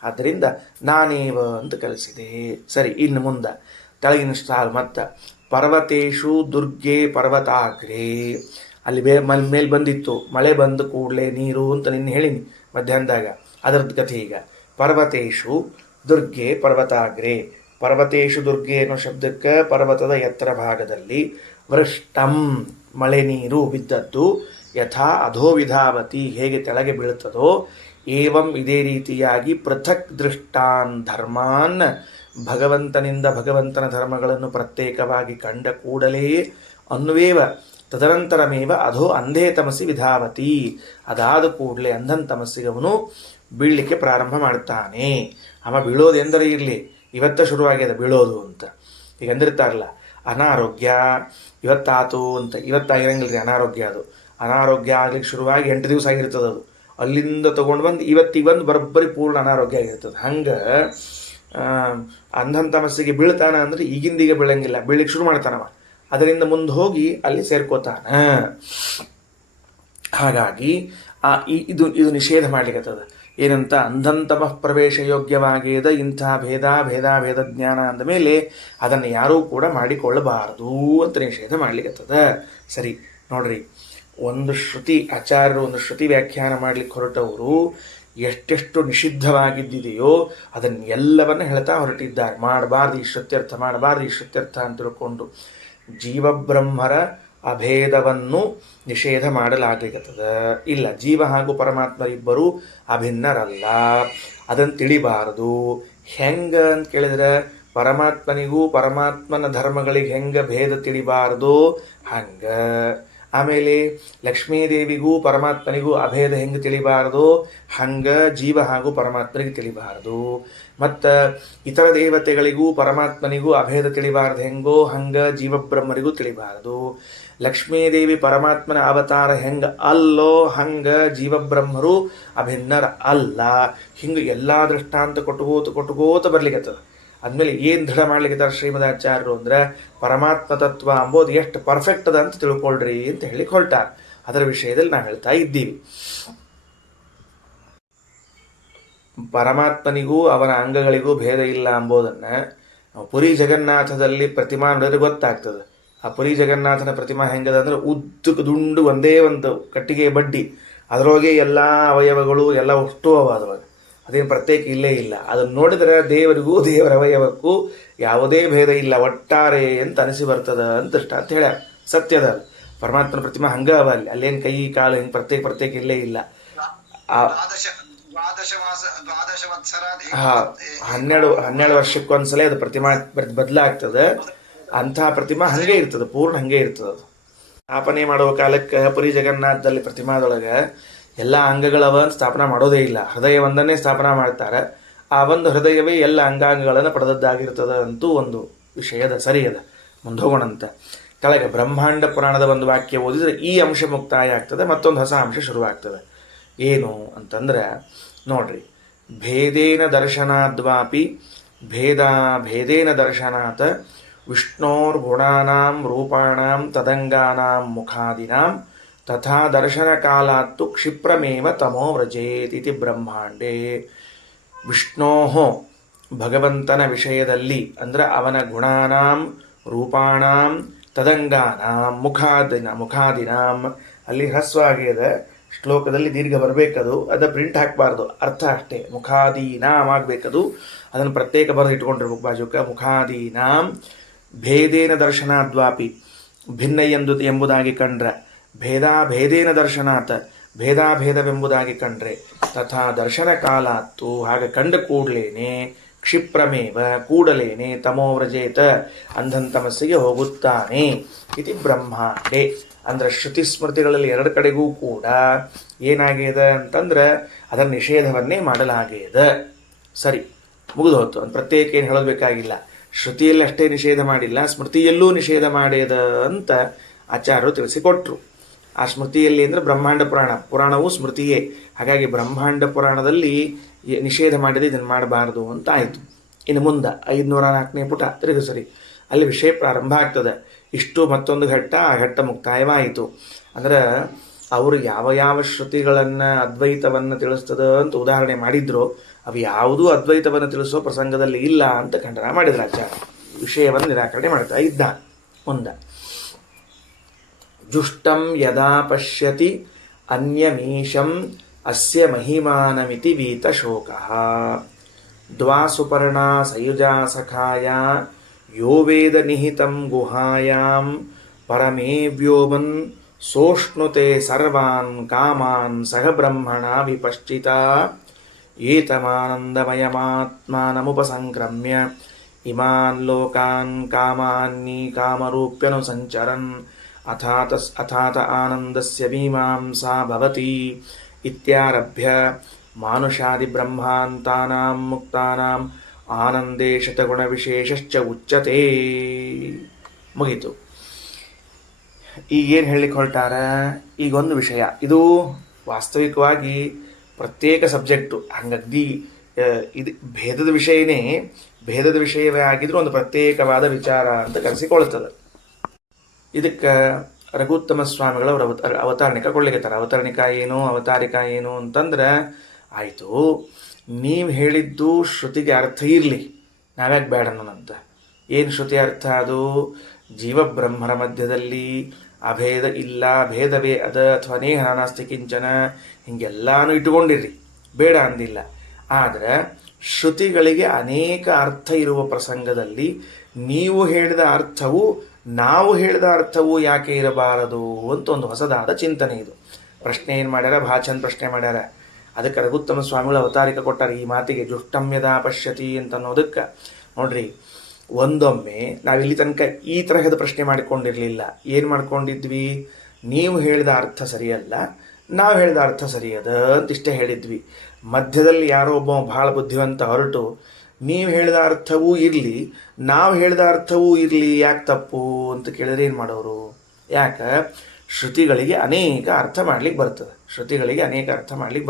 ಆದ್ದರಿಂದ ನಾನೇವ ಅಂತ ಕಲಿಸಿದೆ. ಸರಿ, ಇನ್ನು ಮುಂದೆ ತೆಳಗಿನ ಸಾಲು ಮತ್ತೆ ಪರ್ವತೇಶು ದುರ್ಗೆ ಪರ್ವತಾಗ್ರೇ. ಅಲ್ಲಿ ಮೇಲೆ ಬಂದಿತ್ತು ಮಳೆ ಬಂದ ಕೂಡಲೇ ನೀರು ಅಂತ ನಿನ್ನೆ ಹೇಳಿನಿ ಮಧ್ಯಾಹ್ನದಾಗ. ಅದರದ್ದು ಕಥೆ ಈಗ. ಪರ್ವತೇಶು ದುರ್ಗೆ ಪರ್ವತಾಗ್ರೇ. ಪರ್ವತೇಶು ದುರ್ಗೆ ಅನ್ನೋ ಶಬ್ದಕ್ಕೆ ಪರ್ವತದ ಎತ್ತರ ಭಾಗದಲ್ಲಿ ವೃಷ್ಟಂ ಮಳೆ ನೀರು ಬಿದ್ದದ್ದು, ಯಥಾ ಅಧೋ ವಿಧಾವತಿ ಹೇಗೆ ಕೆಳಗೆ ಬೀಳುತ್ತದೋ, ಏವಂ ಇದೇ ರೀತಿಯಾಗಿ ಪೃಥಕ್ ದೃಷ್ಟಾನ್ ಧರ್ಮಾನ್ ಭಗವಂತನಿಂದ ಭಗವಂತನ ಧರ್ಮಗಳನ್ನು ಪ್ರತ್ಯೇಕವಾಗಿ ಕಂಡ ಕೂಡಲೇ ಅನ್ವೇವ ತದನಂತರಮೇವ ಅಧೋ ಅಂಧೇ ತಮಸಿ ವಿಧಾವತಿ. ಅದಾದ ಕೂಡಲೇ ಅಂಧನ್ ತಮಸ್ಸಿಗೆ ಅವನು ಬೀಳಲಿಕ್ಕೆ ಪ್ರಾರಂಭ ಮಾಡ್ತಾನೆ. ಅವ ಬೀಳೋದು ಎಂದರೆ ಇರಲಿ, ಇವತ್ತ ಶುರುವಾಗ್ಯದ ಬೀಳೋದು ಅಂತ. ಈಗ ಅಂದಿರ್ತಾರಲ್ಲ, ಅನಾರೋಗ್ಯ ಇವತ್ತಾತು ಅಂತ. ಇವತ್ತಾಗಿರಂಗಿಲ್ರಿ ಅನಾರೋಗ್ಯ. ಅದು ಅನಾರೋಗ್ಯ ಆಗ್ಲಿಕ್ಕೆ ಶುರುವಾಗಿ 8 ದಿವಸ ಆಗಿರ್ತದೆ. ಅದು ಅಲ್ಲಿಂದ ತೊಗೊಂಡು ಬಂದು ಇವತ್ತಿಗೆ ಬಂದು ಬರೋಬ್ಬರಿ ಪೂರ್ಣ ಅನಾರೋಗ್ಯ ಆಗಿರ್ತದೆ. ಹಂಗೆ ಅಂಧನ್ ತಮಸ್ಸಿಗೆ ಬೀಳ್ತಾನ ಅಂದ್ರೆ ಈಗಿಂದೀಗ ಬೀಳಂಗಿಲ್ಲ, ಬೀಳಲಿಕ್ಕೆ ಶುರು ಮಾಡ್ತಾನವ. ಅದರಿಂದ ಮುಂದೆ ಹೋಗಿ ಅಲ್ಲಿ ಸೇರ್ಕೋತಾನ. ಹಾಗಾಗಿ ಇದು ನಿಷೇಧ ಮಾಡ್ಲಿಕ್ಕತ್ತದ. ಏನಂತ? ಅಂಧಂತಮಃ ಪ್ರವೇಶ ಯೋಗ್ಯವಾಗಿದೆ ಇಂಥ ಭೇದ ಜ್ಞಾನ ಅಂದ ಮೇಲೆ ಅದನ್ನು ಯಾರೂ ಕೂಡ ಮಾಡಿಕೊಳ್ಳಬಾರದು ಅಂತ ನಿಷೇಧ ಮಾಡ್ಲಿಕ್ಕತ್ತದ. ಸರಿ ನೋಡ್ರಿ, ಒಂದು ಶ್ರುತಿ ಆಚಾರ್ಯರು ಒಂದು ಶ್ರುತಿ ವ್ಯಾಖ್ಯಾನ ಮಾಡ್ಲಿಕ್ಕೆ ಹೊರಟವರು ಎಷ್ಟೆಷ್ಟು ನಿಷಿದ್ಧವಾಗಿದ್ದಿದೆಯೋ ಅದನ್ನೆಲ್ಲವನ್ನು ಹೇಳ್ತಾ ಹೊರಟಿದ್ದಾರೆ. ಮಾಡಬಾರ್ದು ಈ ಶ್ರುತ್ಯರ್ಥ, ಮಾಡಬಾರ್ದು ಈ ಶ್ರುತ್ಯರ್ಥ ಅಂತ ತಿಳ್ಕೊಂಡು ಜೀವಬ್ರಹ್ಮರ ಅಭೇದವನ್ನು ನಿಷೇಧ ಮಾಡಲಾಗತ್ತದ. ಇಲ್ಲ, ಜೀವ ಹಾಗೂ ಪರಮಾತ್ಮರಿಬ್ಬರು ಅಭಿನ್ನರಲ್ಲ, ಅದನ್ನು ತಿಳಿಬಾರದು. ಹೆಂಗ ಅಂತ ಕೇಳಿದ್ರೆ, ಪರಮಾತ್ಮನಿಗೂ ಪರಮಾತ್ಮನ ಧರ್ಮಗಳಿಗೆ ಹೆಂಗ ಭೇದ ತಿಳಿಬಾರದು ಹಂಗ. ಆಮೇಲೆ ಲಕ್ಷ್ಮೀದೇವಿಗೂ ಪರಮಾತ್ಮನಿಗೂ ಅಭೇದ ಹೆಂಗೆ ತಿಳಿಬಾರದು ಹಂಗ ಜೀವ ಹಾಗೂ ಪರಮಾತ್ಮನಿಗೆ ತಿಳಿಬಾರದು. ಮತ್ತು ಇತರ ದೇವತೆಗಳಿಗೂ ಪರಮಾತ್ಮನಿಗೂ ಅಭೇದ ತಿಳಿಬಾರದು ಹೆಂಗೋ ಹಂಗ ಜೀವಬ್ರಹ್ಮರಿಗೂ ತಿಳಿಬಾರದು. ಲಕ್ಷ್ಮೀದೇವಿ ಪರಮಾತ್ಮನ ಅವತಾರ ಹೆಂಗ ಅಲ್ಲೋ ಹಂಗ ಜೀವಬ್ರಹ್ಮರು ಅಭಿನ್ನರ ಅಲ್ಲ. ಹಿಂಗೆ ಎಲ್ಲ ದೃಷ್ಟಾಂತ ಕೊಟ್ಕೋತ ಬರ್ಲಿಕ್ಕತ್ತದ. ಅಂದಮೇಲೆ ಏನು ದೃಢ ಮಾಡ್ಲಿಕ್ಕೆ ಶ್ರೀಮದಾಚಾರ್ಯರು ಅಂದ್ರೆ ಪರಮಾತ್ಮ ತತ್ವ ಅಂಬೋದು ಎಷ್ಟು ಪರ್ಫೆಕ್ಟ್ ಅದ ಅಂತ ತಿಳ್ಕೊಳ್ರಿ ಅಂತ ಹೇಳಿ ಹೊರಟಾರ. ಅದರ ವಿಷಯದಲ್ಲಿ ನಾವು ಹೇಳ್ತಾ ಇದ್ದೀವಿ. ಪರಮಾತ್ಮನಿಗೂ ಅವನ ಅಂಗಗಳಿಗೂ ಭೇದ ಇಲ್ಲ ಅಂಬೋದನ್ನ ಪುರಿ ಜಗನ್ನಾಥದಲ್ಲಿ ಪ್ರತಿಮಾ ನೋಡಿದ್ರೆ ಗೊತ್ತಾಗ್ತದೆ. ಆ ಪುರಿ ಜಗನ್ನಾಥನ ಪ್ರತಿಮಾ ಹೆಂಗದ ಅಂದ್ರೆ ಉದ್ದಕ್ಕೆ ದುಂಡು ಒಂದೇ ಒಂದು ಕಟ್ಟಿಗೆ ಬಡ್ಡಿ, ಅದರೊಳಗೆ ಎಲ್ಲ ಅವಯವಗಳು ಎಲ್ಲ ಅಷ್ಟು ಅವಾಗ ಅದೇನು ಪ್ರತ್ಯೇಕ ಇಲ್ಲೇ ಇಲ್ಲ. ಅದನ್ನು ನೋಡಿದ್ರೆ ದೇವರಿಗೂ ದೇವರ ಅವಯವಕ್ಕೂ ಯಾವುದೇ ಭೇದ ಇಲ್ಲ, ಒಟ್ಟಾರೆ ಅಂತ ಅನಿಸಿ ಬರ್ತದ ಅಂತ ಹೇಳ್ಯಾರ. ಸತ್ಯದ ಪರಮಾತ್ಮನ ಪ್ರತಿಮಾ ಹಂಗ ಅವ ಅಲ್ಲಿ, ಅಲ್ಲೇನು ಕೈ ಕಾಲು ಹಿಂಗೆ ಪ್ರತ್ಯೇಕ ಇಲ್ಲೇ ಇಲ್ಲ. 12 ವರ್ಷಕ್ಕೊಂದ್ಸಲ ಅದು ಪ್ರತಿಮಾ ಬದಲಾಗ್ತದೆ. ಅಂತಹ ಪ್ರತಿಮಾ ಹಂಗೆ ಇರ್ತದೆ, ಪೂರ್ಣ ಹಂಗೆ ಇರ್ತದೆ. ಅದು ಸ್ಥಾಪನೆ ಮಾಡುವ ಕಾಲಕ್ಕೆ ಪುರಿ ಜಗನ್ನಾಥದಲ್ಲಿ ಪ್ರತಿಮಾದೊಳಗೆ ಎಲ್ಲ ಅಂಗಗಳವ ಸ್ಥಾಪನಾ ಮಾಡೋದೇ ಇಲ್ಲ, ಹೃದಯ ಒಂದನ್ನೇ ಸ್ಥಾಪನಾ ಮಾಡ್ತಾರೆ. ಆ ಒಂದು ಹೃದಯವೇ ಎಲ್ಲ ಅಂಗಾಂಗಗಳನ್ನು ಪಡೆದದ್ದಾಗಿರ್ತದೆ ಅಂತೂ ಒಂದು ವಿಷಯದ ಸರಿಯದ. ಮುಂದೆ ಹೋಗೋಣಂತ. ಕೆಳಗೆ ಬ್ರಹ್ಮಾಂಡ ಪುರಾಣದ ಒಂದು ವಾಕ್ಯ ಓದಿದರೆ ಈ ಅಂಶ ಮುಕ್ತಾಯ ಆಗ್ತದೆ, ಮತ್ತೊಂದು ಹೊಸ ಅಂಶ ಶುರುವಾಗ್ತದೆ. ಏನು ಅಂತಂದ್ರೆ ನೋಡ್ರಿ, ಭೇದೇನ ದರ್ಶನಾದ್ವಾಪಿ ಭೇದೇನ ದರ್ಶನಾತ್ ವಿಷ್ಣೋರ್ಗುಣಾನಾಂ ರೂಪಾಣಾಂ ತದಂಗಾನಾಂ ಮುಖಾದಿನಾಂ ತಥಾ ದರ್ಶನ ಕಾಲಾತ್ತು ಕ್ಷಿಪ್ರಮೇವ ತಮೋ ವ್ರಜೇತ್ ಇತಿ ಬ್ರಹ್ಮಾಂಡೇ. ವಿಷ್ಣೋ ಭಗವಂತನ ವಿಷಯದಲ್ಲಿ ಅಂದ್ರೆ ಅವನ ಗುಣಾನಾಂ ರೂಪಾಣಾಂ ತದಂಗಾನಾಂ ಮುಖಾದಿನಾಂ ಅಲ್ಲಿ ಹ್ರಸ್ವಾಗಿದೆ, ಶ್ಲೋಕದಲ್ಲಿ ದೀರ್ಘ ಬರಬೇಕದು, ಅದ ಪ್ರಿಂಟ್ ಹಾಕಬಾರ್ದು, ಅರ್ಥ ಅಷ್ಟೇ. ಮುಖಾದೀನಾಂ ಆಗಬೇಕದು, ಅದನ್ನು ಪ್ರತ್ಯೇಕ ಬರೆದು ಇಟ್ಕೊಂಡಿರ್ಬೇಕು ಬಾಜುಕ. ಮುಖಾದೀನಾಂ ಭೇದೇನ ದರ್ಶನಾದ್ವಾಪಿ ಭಿನ್ನ ಎಂಬುದಾಗಿ ಕಂಡ್ರೆ, ಭೇದೇನ ದರ್ಶನಾತ್ ಭೇದಾಭೇದವೆಂಬುದಾಗಿ ಕಂಡ್ರೆ, ತಥಾ ದರ್ಶನ ಕಾಲಾತ್ತು ಹಾಗೆ ಕಂಡ ಕೂಡಲೇನೆ ಕ್ಷಿಪ್ರಮೇವ ಕೂಡಲೇನೆ ತಮೋ ವ್ರಜೇತ ಅಂಧಂತಮಸ್ಸಿಗೆ ಹೋಗುತ್ತಾನೆ ಇತಿ ಬ್ರಹ್ಮಾಂಡೆ. ಅಂದ್ರೆ ಶ್ರುತಿ ಸ್ಮೃತಿಗಳಲ್ಲಿ ಎರಡು ಕಡೆಗೂ ಕೂಡ ಏನಾಗಿದೆ ಅಂತಂದ್ರೆ ಅದರ ನಿಷೇಧವನ್ನೇ ಮಾಡಲಾಗಿದೆ. ಸರಿ, ಮುಗಿದು ಹೋಯ್ತು. ಅದು ಪ್ರತ್ಯೇಕ ಏನು ಹೇಳೋದು ಬೇಕಾಗಿಲ್ಲ. ಶ್ರುತಿಯಲ್ಲಿ ಅಷ್ಟೇ ನಿಷೇಧ ಮಾಡಿಲ್ಲ, ಸ್ಮೃತಿಯಲ್ಲೂ ನಿಷೇಧ ಮಾಡ್ಯದ ಅಂತ ಆಚಾರ್ಯರು ತಿಳಿಸಿಕೊಟ್ರು. ಆ ಸ್ಮೃತಿಯಲ್ಲಿ ಅಂದರೆ ಬ್ರಹ್ಮಾಂಡ ಪುರಾಣವು ಸ್ಮೃತಿಯೇ. ಹಾಗಾಗಿ ಬ್ರಹ್ಮಾಂಡ ಪುರಾಣದಲ್ಲಿ ನಿಷೇಧ ಮಾಡಿದೆ, ಇದನ್ನು ಮಾಡಬಾರದು ಅಂತ ಆಯಿತು. ಇನ್ನು ಮುಂದೆ 504ನೇ ಪುಟ ಸರಿ, ಅಲ್ಲಿ ವಿಷಯ ಪ್ರಾರಂಭ ಆಗ್ತದೆ. ಇಷ್ಟು ಮತ್ತೊಂದು ಘಟ್ಟ, ಆ ಘಟ್ಟ ಮುಕ್ತಾಯವಾಯಿತು. ಅಂದ್ರೆ ಅವರು ಯಾವ ಶ್ರುತಿಗಳನ್ನು ಅದ್ವೈತವನ್ನು ತಿಳಿಸ್ತದ ಅಂತ ಉದಾಹರಣೆ ಮಾಡಿದ್ರು, ಅವು ಯಾವುದೂ ಅದ್ವೈತವನ್ನು ತಿಳಿಸೋ ಪ್ರಸಂಗದಲ್ಲಿ ಇಲ್ಲ ಅಂತ ಖಂಡನ ಮಾಡಿದ್ರು ಆಚಾರ್ಯ. ವಿಷಯವನ್ನು ನಿರಾಕರಣೆ ಮಾಡ್ತಾ ಇದ್ದ. ಮುಂದೆ ಜುಷ್ಟಂ ಯದಾ ಪಶ್ಯತಿ ಅನ್ಯಮೀಶಂ ಅಸ್ಯ ಮಹಿಮಾನಮಿತಿ ವೀತಶೋಕಃ ದ್ವಾ ಸುಪರ್ಣಾ ಸಯುಜಾ ಸಖಾಯ ಯೋ ವೇದ ನಿಹಿತಂ ಗುಹಾಯಾಂ ಪರಮೇ ವ್ಯೋಮನ್ ಸೋಷ್ಣುತೆ ಸರ್ವಾನ್ ಕಾಮಾನ್ ಸಹ ಬ್ರಹ್ಮಣ ವಿಪಶ್ಚಿತ ಏತಮಾನಂದಮಯಮಾತ್ಮಾನಮುಪಸಂಕ್ರಮ್ಯ ಇಮಾನ್ ಲೋಕಾನ್ ಕಾಮಾನ್ನಿ ಕಾಮರೂಪ್ಯನು ಸಂಚರನ್ ಅಥಾತ ಆನಂದಸ್ಯ ಮೀಮಾಂಸಾ ಭವತಿ ಇತ್ಯಾರಭ್ಯ ಮಾನುಷಾದಿ ಬ್ರಹ್ಮಾಂತಾನಾಂ ಮುಕ್ತಾನಾಂ ಆನಂದೇ ಶತಗುಣ ವಿಶೇಷಶ್ಚ ಉಚ್ಯತೆ. ಮುಗೀತು. ಈಗೇನು ಹೇಳಲಿಕ್ಕೆ ಹೊರಟಾರ? ಈಗೊಂದು ವಿಷಯ, ಇದು ವಾಸ್ತವಿಕವಾಗಿ ಪ್ರತ್ಯೇಕ ಸಬ್ಜೆಕ್ಟು. ಹಂಗಾಗಿ ಇದು ಭೇದದ ವಿಷಯವೇ ಆಗಿದ್ರೂ ಒಂದು ಪ್ರತ್ಯೇಕವಾದ ವಿಚಾರ ಅಂತ ಕರೆಸಿಕೊಳ್ತದೆ. ಇದಕ್ಕೆ ರಘುತ್ತಮ ಸ್ವಾಮಿಗಳವರು ಅವತಾರಣಿಕ ಕೊಳ್ಳಿಕತ್ತಾರೆ. ಅವತಾರಣಿಕ ಏನು, ಅವತಾರಿಕ ಏನು ಅಂತಂದ್ರೆ, ಆಯಿತು ನೀವು ಹೇಳಿದ್ದು ಶ್ರುತಿಗೆ ಅರ್ಥ ಇರಲಿ, ನಾವ್ಯಾಕೆ ಬೇಡ ಅನ್ನೋಣಂತ. ಏನು ಶ್ರುತಿ ಅರ್ಥ? ಅದು ಜೀವಬ್ರಹ್ಮರ ಮಧ್ಯದಲ್ಲಿ ಅಭೇದ ಇಲ್ಲ, ಭೇದವೇ ಅದ ಅಥವಾ ನೇಹ ನಾನಾಸ್ತಿ ಕಿಂಚನ, ಹಿಂಗೆಲ್ಲಾನು ಇಟ್ಟುಕೊಂಡಿರ್ರಿ, ಬೇಡ ಅಂದಿಲ್ಲ. ಆದರೆ ಶ್ರುತಿಗಳಿಗೆ ಅನೇಕ ಅರ್ಥ ಇರುವ ಪ್ರಸಂಗದಲ್ಲಿ ನೀವು ಹೇಳಿದ ಅರ್ಥವು ನಾವು ಹೇಳಿದ ಅರ್ಥವು ಯಾಕೆ ಇರಬಾರದು ಅಂತ ಒಂದು ಹೊಸದಾದ ಚಿಂತನೆ. ಇದು ಪ್ರಶ್ನೆ ಏನು ಮಾಡ್ಯಾರ, ಭಾಳ ಚಂದ ಪ್ರಶ್ನೆ ಮಾಡ್ಯಾರ. ಅದಕ್ಕೆ ರಘುತ್ತಮ ಸ್ವಾಮಿಗಳು ಅವತಾರಿಕ ಕೊಟ್ಟಾರೆ ಈ ಮಾತಿಗೆ. ಜುಷ್ಟಮ್ಯದ ಪಶ್ಯತಿ ಅಂತ ಅನ್ನೋದಕ್ಕೆ ನೋಡ್ರಿ, ಒಂದೊಮ್ಮೆ ನಾವಿಲ್ಲಿ ತನಕ ಈ ತರಹದ ಪ್ರಶ್ನೆ ಮಾಡಿಕೊಂಡಿರಲಿಲ್ಲ. ಏನು ಮಾಡ್ಕೊಂಡಿದ್ವಿ? ನೀವು ಹೇಳಿದ ಅರ್ಥ ಸರಿಯಲ್ಲ, ನಾವು ಹೇಳಿದ ಅರ್ಥ ಸರಿಯದ ಅಂತ ಇಷ್ಟೇ ಹೇಳಿದ್ವಿ. ಮಧ್ಯದಲ್ಲಿ ಯಾರೋ ಒಬ್ಬ ಭಾಳ ಬುದ್ಧಿವಂತ ಹೊರಟು ನೀವು ಹೇಳಿದ ಅರ್ಥವೂ ಇರಲಿ, ನಾವು ಹೇಳಿದ ಅರ್ಥವೂ ಇರಲಿ, ಯಾಕೆ ತಪ್ಪು ಅಂತ ಕೇಳಿದ್ರೆ ಏನು ಮಾಡೋರು? ಯಾಕೆ? ಶ್ರುತಿಗಳಿಗೆ ಅನೇಕ ಅರ್ಥ ಮಾಡ್ಲಿಕ್ಕೆ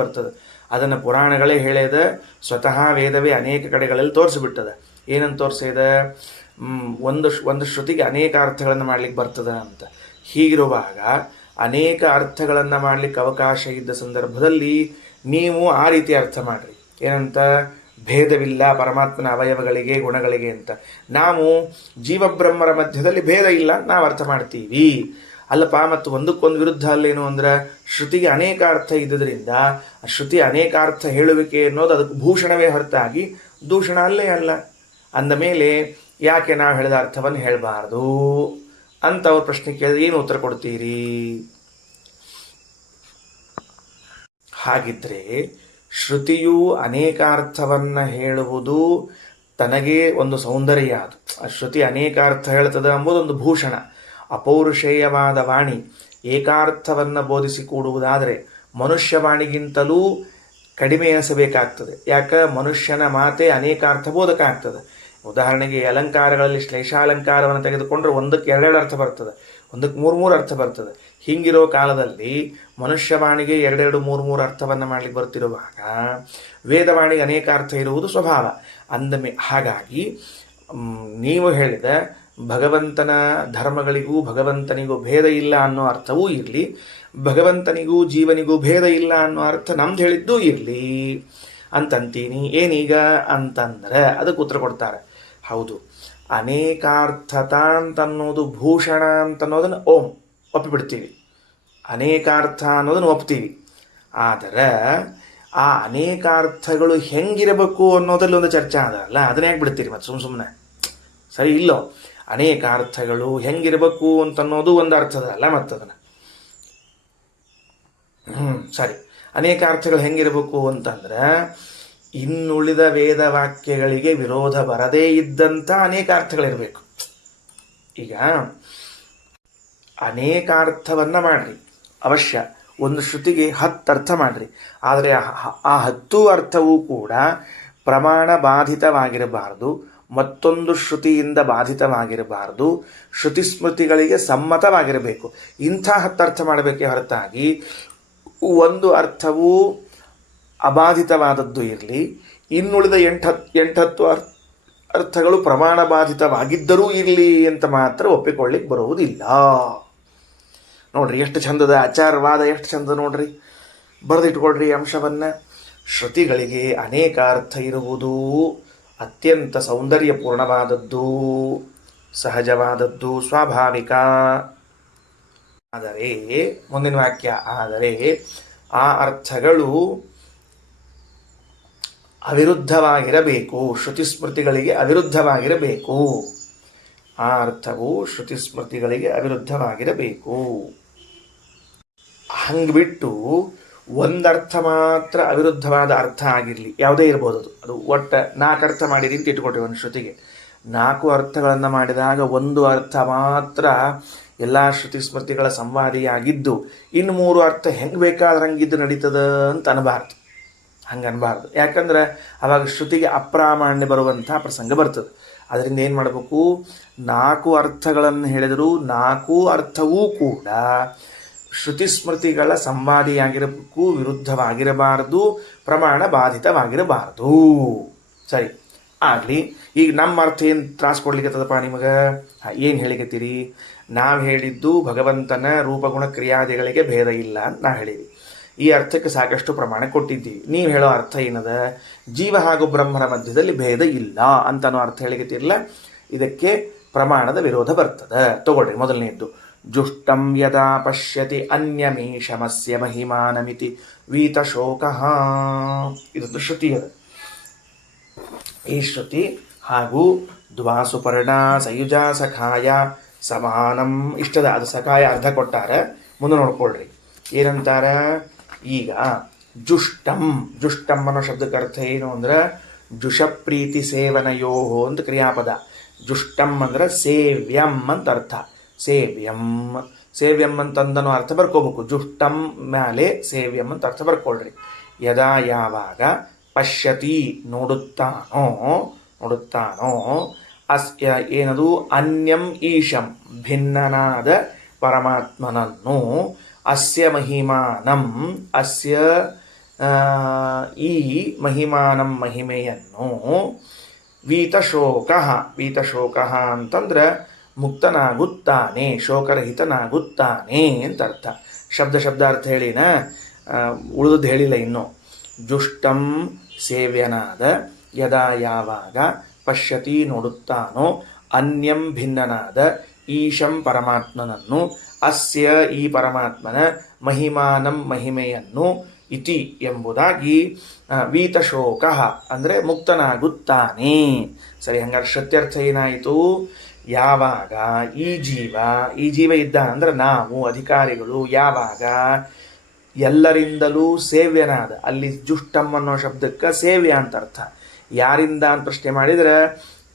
ಬರ್ತದೆ. ಅದನ್ನು ಪುರಾಣಗಳೇ ಹೇಳ್ಯದ, ಸ್ವತಃ ವೇದವೇ ಅನೇಕ ಕಡೆಗಳಲ್ಲಿ ತೋರಿಸಿಬಿಟ್ಟದ. ಏನಂತ ತೋರಿಸಿದ? ಒಂದು ಶ್ರುತಿಗೆ ಅನೇಕ ಅರ್ಥಗಳನ್ನು ಮಾಡ್ಲಿಕ್ಕೆ ಬರ್ತದೆ ಅಂತ. ಹೀಗಿರುವಾಗ ಅನೇಕ ಅರ್ಥಗಳನ್ನು ಮಾಡ್ಲಿಕ್ಕೆ ಅವಕಾಶ ಇದ್ದ ಸಂದರ್ಭದಲ್ಲಿ ನೀವು ಆ ರೀತಿ ಅರ್ಥ ಮಾಡ್ರಿ. ಏನಂತ? ಭೇದವಿಲ್ಲ ಪರಮಾತ್ಮನ ಅವಯವಗಳಿಗೆ, ಗುಣಗಳಿಗೆ ಅಂತ. ನಾವು ಜೀವಬ್ರಹ್ಮರ ಮಧ್ಯದಲ್ಲಿ ಭೇದ ಇಲ್ಲ ನಾವು ಅರ್ಥ ಮಾಡ್ತೀವಿ. ಅಲ್ಲಪ್ಪ, ಮತ್ತು ಒಂದಕ್ಕೊಂದು ವಿರುದ್ಧ ಅಲ್ಲೇನು ಅಂದ್ರೆ, ಶ್ರುತಿಗೆ ಅನೇಕ ಅರ್ಥ ಇದ್ದುದರಿಂದ ಶ್ರುತಿ ಅನೇಕ ಅರ್ಥ ಹೇಳುವಿಕೆ ಅನ್ನೋದು ಅದಕ್ಕೆ ಭೂಷಣವೇ ಹೊರತಾಗಿ ದೂಷಣ ಅಲ್ಲೇ ಅಲ್ಲ. ಅಂದ ಮೇಲೆ ಯಾಕೆ ನಾವು ಹೇಳಿದ ಅರ್ಥವನ್ನು ಹೇಳಬಾರ್ದು ಅಂತ ಅವ್ರ ಪ್ರಶ್ನೆ ಕೇಳಿದ್ರೆ ಏನು ಉತ್ತರ ಕೊಡ್ತೀರಿ? ಹಾಗಿದ್ರೆ ಶ್ರುತಿಯು ಅನೇಕ ಅರ್ಥವನ್ನು ಹೇಳುವುದು ತನಗೇ ಒಂದು ಸೌಂದರ್ಯ. ಅದು ಶ್ರುತಿ ಅನೇಕ ಅರ್ಥ ಹೇಳ್ತದೆ ಎಂಬುದೊಂದು ಭೂಷಣ. ಅಪೌರುಷೇಯವಾದ ವಾಣಿ ಏಕಾರ್ಥವನ್ನು ಬೋಧಿಸಿಕೊಡುವುದಾದರೆ ಮನುಷ್ಯವಾಣಿಗಿಂತಲೂ ಕಡಿಮೆ ಎನಿಸಬೇಕಾಗ್ತದೆ. ಯಾಕೆ? ಮನುಷ್ಯನ ಮಾತೆ ಅನೇಕಾರ್ಥ ಬೋಧಕ ಆಗ್ತದೆ. ಉದಾಹರಣೆಗೆ ಈ ಅಲಂಕಾರಗಳಲ್ಲಿ ಶ್ಲೇಷಾಲಂಕಾರವನ್ನು ತೆಗೆದುಕೊಂಡ್ರೆ ಒಂದಕ್ಕೆ ಎರಡೆರಡು ಅರ್ಥ ಬರ್ತದೆ, ಒಂದಕ್ಕೆ ಮೂರು ಮೂರು ಅರ್ಥ ಬರ್ತದೆ. ಹೀಗಿರೋ ಕಾಲದಲ್ಲಿ ಮನುಷ್ಯವಾಣಿಗೆ ಎರಡೆರಡು ಮೂರು ಮೂರು ಅರ್ಥವನ್ನು ಮಾಡಲಿಕ್ಕೆ ಬರ್ತಿರುವಾಗ ವೇದವಾಣಿಗೆ ಅನೇಕ ಅರ್ಥ ಇರುವುದು ಸ್ವಭಾವ. ಹಾಗಾಗಿ ನೀವು ಹೇಳಿದ ಭಗವಂತನ ಧರ್ಮಗಳಿಗೂ ಭಗವಂತನಿಗೂ ಭೇದ ಇಲ್ಲ ಅನ್ನೋ ಅರ್ಥವೂ ಇರಲಿ, ಭಗವಂತನಿಗೂ ಜೀವನಿಗೂ ಭೇದ ಇಲ್ಲ ಅನ್ನೋ ಅರ್ಥ ನಮ್ದು ಹೇಳಿದ್ದೂ ಇರಲಿ ಅಂತಂತೀನಿ. ಏನೀಗ ಅಂತಂದರೆ ಅದಕ್ಕೆ ಉತ್ತರ ಕೊಡ್ತಾರೆ. ಹೌದು, ಅನೇಕಾರ್ಥತ ಅಂತನ್ನೋದು ಭೂಷಣ ಅಂತನ್ನೋದನ್ನು ಒಪ್ಪಿಬಿಡ್ತೀವಿ, ಅನೇಕಾರ್ಥ ಅನ್ನೋದನ್ನು ಒಪ್ತೀವಿ. ಆದರೆ ಆ ಅನೇಕಾರ್ಥಗಳು ಹೆಂಗಿರಬೇಕು ಅನ್ನೋದ್ರಲ್ಲಿ ಒಂದು ಚರ್ಚೆ ಅದಲ್ಲ, ಅದನ್ನ ಯಾಕೆ ಬಿಡ್ತೀರಿ ಮತ್ತು ಸುಮ್ಮನೆ ಸರಿ ಇಲ್ಲೋ? ಅನೇಕಾರ್ಥಗಳು ಹೆಂಗಿರಬೇಕು ಅಂತನ್ನೋದು ಒಂದು ಅರ್ಥದಲ್ಲ ಮತ್ತದನ್ನು ಸರಿ. ಅನೇಕಾರ್ಥಗಳು ಹೆಂಗಿರಬೇಕು ಅಂತಂದ್ರೆ ಇನ್ನುಳಿದ ವೇದವಾಕ್ಯಗಳಿಗೆ ವಿರೋಧ ಬರದೇ ಇದ್ದಂಥ ಅನೇಕಾರ್ಥಗಳಿರಬೇಕು. ಈಗ ಅನೇಕಾರ್ಥವನ್ನು ಮಾಡ್ರಿ, ಅವಶ್ಯ ಒಂದು ಶ್ರುತಿಗೆ 10 ಅರ್ಥ ಮಾಡ್ರಿ, ಆದರೆ ಆ 10 ಅರ್ಥವೂ ಕೂಡ ಪ್ರಮಾಣ ಬಾಧಿತವಾಗಿರಬಾರದು, ಮತ್ತೊಂದು ಶ್ರುತಿಯಿಂದ ಬಾಧಿತವಾಗಿರಬಾರದು, ಶ್ರುತಿ ಸ್ಮೃತಿಗಳಿಗೆ ಸಮ್ಮತವಾಗಿರಬೇಕು. ಇಂಥ 10 ಅರ್ಥ ಮಾಡಬೇಕೇ ಹೊರತಾಗಿ ಒಂದು ಅರ್ಥವು ಅಬಾಧಿತವಾದದ್ದು ಇರಲಿ, ಇನ್ನುಳಿದ 8-10 ಅರ್ಥಗಳು ಪ್ರಮಾಣ ಬಾಧಿತವಾಗಿದ್ದರೂ ಇರಲಿ ಅಂತ ಮಾತ್ರ ಒಪ್ಪಿಕೊಳ್ಳಿಕ್ಕೆ ಬರುವುದಿಲ್ಲ. ನೋಡ್ರಿ ಎಷ್ಟು ಚಂದದ ಆಚಾರವಾದ, ಎಷ್ಟು ಚಂದ ನೋಡ್ರಿ, ಬರೆದಿಟ್ಕೊಳ್ರಿ ಅಂಶವನ್ನು. ಶ್ರುತಿಗಳಿಗೆ ಅನೇಕ ಅರ್ಥ ಇರುವುದು ಅತ್ಯಂತ ಸೌಂದರ್ಯಪೂರ್ಣವಾದದ್ದು, ಸಹಜವಾದದ್ದು, ಸ್ವಾಭಾವಿಕ. ಆದರೆ ಮುಂದಿನ ವಾಕ್ಯ, ಆದರೆ ಆ ಅರ್ಥಗಳು ಅವಿರುದ್ಧವಾಗಿರಬೇಕು, ಶ್ರುತಿ ಸ್ಮೃತಿಗಳಿಗೆ ಅವಿರುದ್ಧವಾಗಿರಬೇಕು. ಆ ಅರ್ಥವು ಶ್ರುತಿ ಸ್ಮೃತಿಗಳಿಗೆ ಅವಿರುದ್ಧವಾಗಿರಬೇಕು. ಹಂಗೆ ಬಿಟ್ಟು ಒಂದರ್ಥ ಮಾತ್ರ ಅವಿರುದ್ಧವಾದ ಅರ್ಥ ಆಗಿರಲಿ, ಯಾವುದೇ ಇರ್ಬೋದು ಅದು ಒಟ್ಟು 4 ಅರ್ಥ ಮಾಡಿರಿ ಅಂತ ಇಟ್ಕೊಟ್ರಿ ಒಂದು ಶ್ರುತಿಗೆ. 4 ಅರ್ಥಗಳನ್ನು ಮಾಡಿದಾಗ ಒಂದು ಅರ್ಥ ಮಾತ್ರ ಎಲ್ಲ ಶ್ರುತಿ ಸ್ಮೃತಿಗಳ ಸಂವಾದಿಯಾಗಿದ್ದು ಇನ್ನು 3 ಅರ್ಥ ಹೆಂಗೆ ಬೇಕಾದ್ರೆ ಹಂಗಿದ್ದು ನಡೀತದ ಅಂತ ಅನ್ಬಾರ್ದು. ಹಂಗೆ ಅನ್ಬಾರ್ದು, ಯಾಕಂದ್ರೆ ಅವಾಗ ಶ್ರುತಿಗೆ ಅಪ್ರಾಮಾಣ್ಯ ಬರುವಂಥ ಪ್ರಸಂಗ ಬರ್ತದೆ. ಅದರಿಂದ ಏನು ಮಾಡಬೇಕು, 4 ಅರ್ಥಗಳನ್ನು ಹೇಳಿದರೂ 4 ಅರ್ಥವೂ ಕೂಡ ಶ್ರುತಿ ಸ್ಮೃತಿಗಳ ಸಂವಾದಿಯಾಗಿರಬೇಕು, ವಿರುದ್ಧವಾಗಿರಬಾರದು, ಪ್ರಮಾಣ ಬಾಧಿತವಾಗಿರಬಾರದು. ಸರಿ ಆಗಲಿ. ಈಗ ನಮ್ಮ ಅರ್ಥ ಏನು ತ್ರಾಸ ಕೊಡ್ಲಿಕ್ಕತ್ತದಪ್ಪ ನಿಮಗೆ? ಏನು ಹೇಳಿಕತ್ತೀರಿ? ನಾವು ಹೇಳಿದ್ದು ಭಗವಂತನ ರೂಪಗುಣ ಕ್ರಿಯಾದಿಗಳಿಗೆ ಭೇದ ಇಲ್ಲ ಅಂತ ನಾವು ಹೇಳಿದ್ವಿ. ಈ ಅರ್ಥಕ್ಕೆ ಸಾಕಷ್ಟು ಪ್ರಮಾಣ ಕೊಟ್ಟಿದ್ದೀವಿ. ನೀವು ಹೇಳೋ ಅರ್ಥ ಏನದ? ಜೀವ ಹಾಗೂ ಬ್ರಹ್ಮನ ಮಧ್ಯದಲ್ಲಿ ಭೇದ ಇಲ್ಲ ಅಂತನೋ ಅರ್ಥ ಹೇಳಿಕತ್ತಿರಲ್ಲ, ಇದಕ್ಕೆ ಪ್ರಮಾಣದ ವಿರೋಧ ಬರ್ತದೆ. ತಗೊಳ್ರಿ ಮೊದಲನೇದ್ದು, ಜುಷ್ಟಂ ಯದಾ ಪಶ್ಯತಿ ಅನ್ಯಮೀಶಮಸ್ಯ ಮಹಿಮಾನಮಿತಿ ವೀತಶೋಕಃ. ಇದೊಂದು ಶ್ರುತಿ ಅದ. ಈ ಶ್ರುತಿ ಹಾಗೂ ದ್ವಾಸುಪರ್ಣ ಸಯುಜ ಸಖಾಯ ಸಮಾನಂ ಇಷ್ಟದ. ಅದು ಸಖಾಯ ಅರ್ಧ ಕೊಟ್ಟಾರ, ಮುಂದೆ ನೋಡ್ಕೊಳ್ರಿ ಏನಂತಾರ. ಈಗ ಜುಷ್ಟಂ ಅನ್ನೋ ಶಬ್ದಕ್ಕೆ ಅರ್ಥ ಏನು ಅಂದ್ರೆ ಜುಷಪ್ರೀತಿ ಸೇವನಯೋಹೋ ಅಂತ ಕ್ರಿಯಾಪದ. ಜುಷ್ಟಂ ಅಂದ್ರೆ ಸೇವ್ಯಂ ಅಂತ ಅರ್ಥ. ಸೇವ್ಯಂ ಅಂತಂದನೋ ಅರ್ಥ ಬರ್ಕೋಬೇಕು. ಜುಷ್ಟಂ ಮೇಲೆ ಸೇವ್ಯಂ ಅಂತ ಅರ್ಥ ಬರ್ಕೊಳ್ರಿ. ಯದಾ ಯಾವಾಗ ಪಶ್ಯತಿ ನೋಡುತ್ತಾನೋ ಅಸ್ಯ ಏನದು ಅನ್ಯಂ ಈಶಂ ಭಿನ್ನನಾದ ಪರಮಾತ್ಮನನ್ನು, ಅಸ್ಯ ಮಹಿಮಾನಂ ಅಸ್ಯ ಈ ಮಹಿಮಾನಂ ಮಹಿಮೆಯನ್ನು, ವೀತಶೋಕ ಅಂತಂದ್ರೆ ಮುಕ್ತನಾಗುತ್ತಾನೆ, ಶೋಕರಹಿತನಾಗುತ್ತಾನೆ ಅಂತ ಅರ್ಥ. ಶಬ್ದಾರ್ಥ ಹೇಳಿನ, ಉಳಿದು ಹೇಳಿಲ್ಲ ಇನ್ನು. ಜುಷ್ಟಂ ಸೇವ್ಯನಾದ, ಯದಾ ಯಾವಾಗ ಪಶ್ಯತಿ ನೋಡುತ್ತಾನೋ, ಅನ್ಯಂ ಭಿನ್ನನಾದ, ಈಶಂ ಪರಮಾತ್ಮನನ್ನು, ಅಸ್ಯ ಈ ಪರಮಾತ್ಮನ, ಮಹಿಮಾನಂ ಮಹಿಮೆಯನ್ನು, ಇತಿ ಎಂಬುದಾಗಿ ವೀತಶೋಕ ಅಂದರೆ ಮುಕ್ತನಾಗುತ್ತಾನೆ. ಸರಿ, ಹಂಗಾರೆ ಸತ್ಯರ್ಥ ಏನಾಯಿತು? ಯಾವಾಗ ಈ ಜೀವ ಇದ್ದಾನೆ ಅಂದ್ರೆ ನಾವು ಅಧಿಕಾರಿಗಳು, ಯಾವಾಗ ಎಲ್ಲರಿಂದಲೂ ಸೇವ್ಯನಾದ, ಅಲ್ಲಿ ಜುಷ್ಟಂ ಅನ್ನೋ ಶಬ್ದಕ್ಕೆ ಸೇವ್ಯ ಅಂತ ಅರ್ಥ. ಯಾರಿಂದ ಅಂತ ಪ್ರಶ್ನೆ ಮಾಡಿದರೆ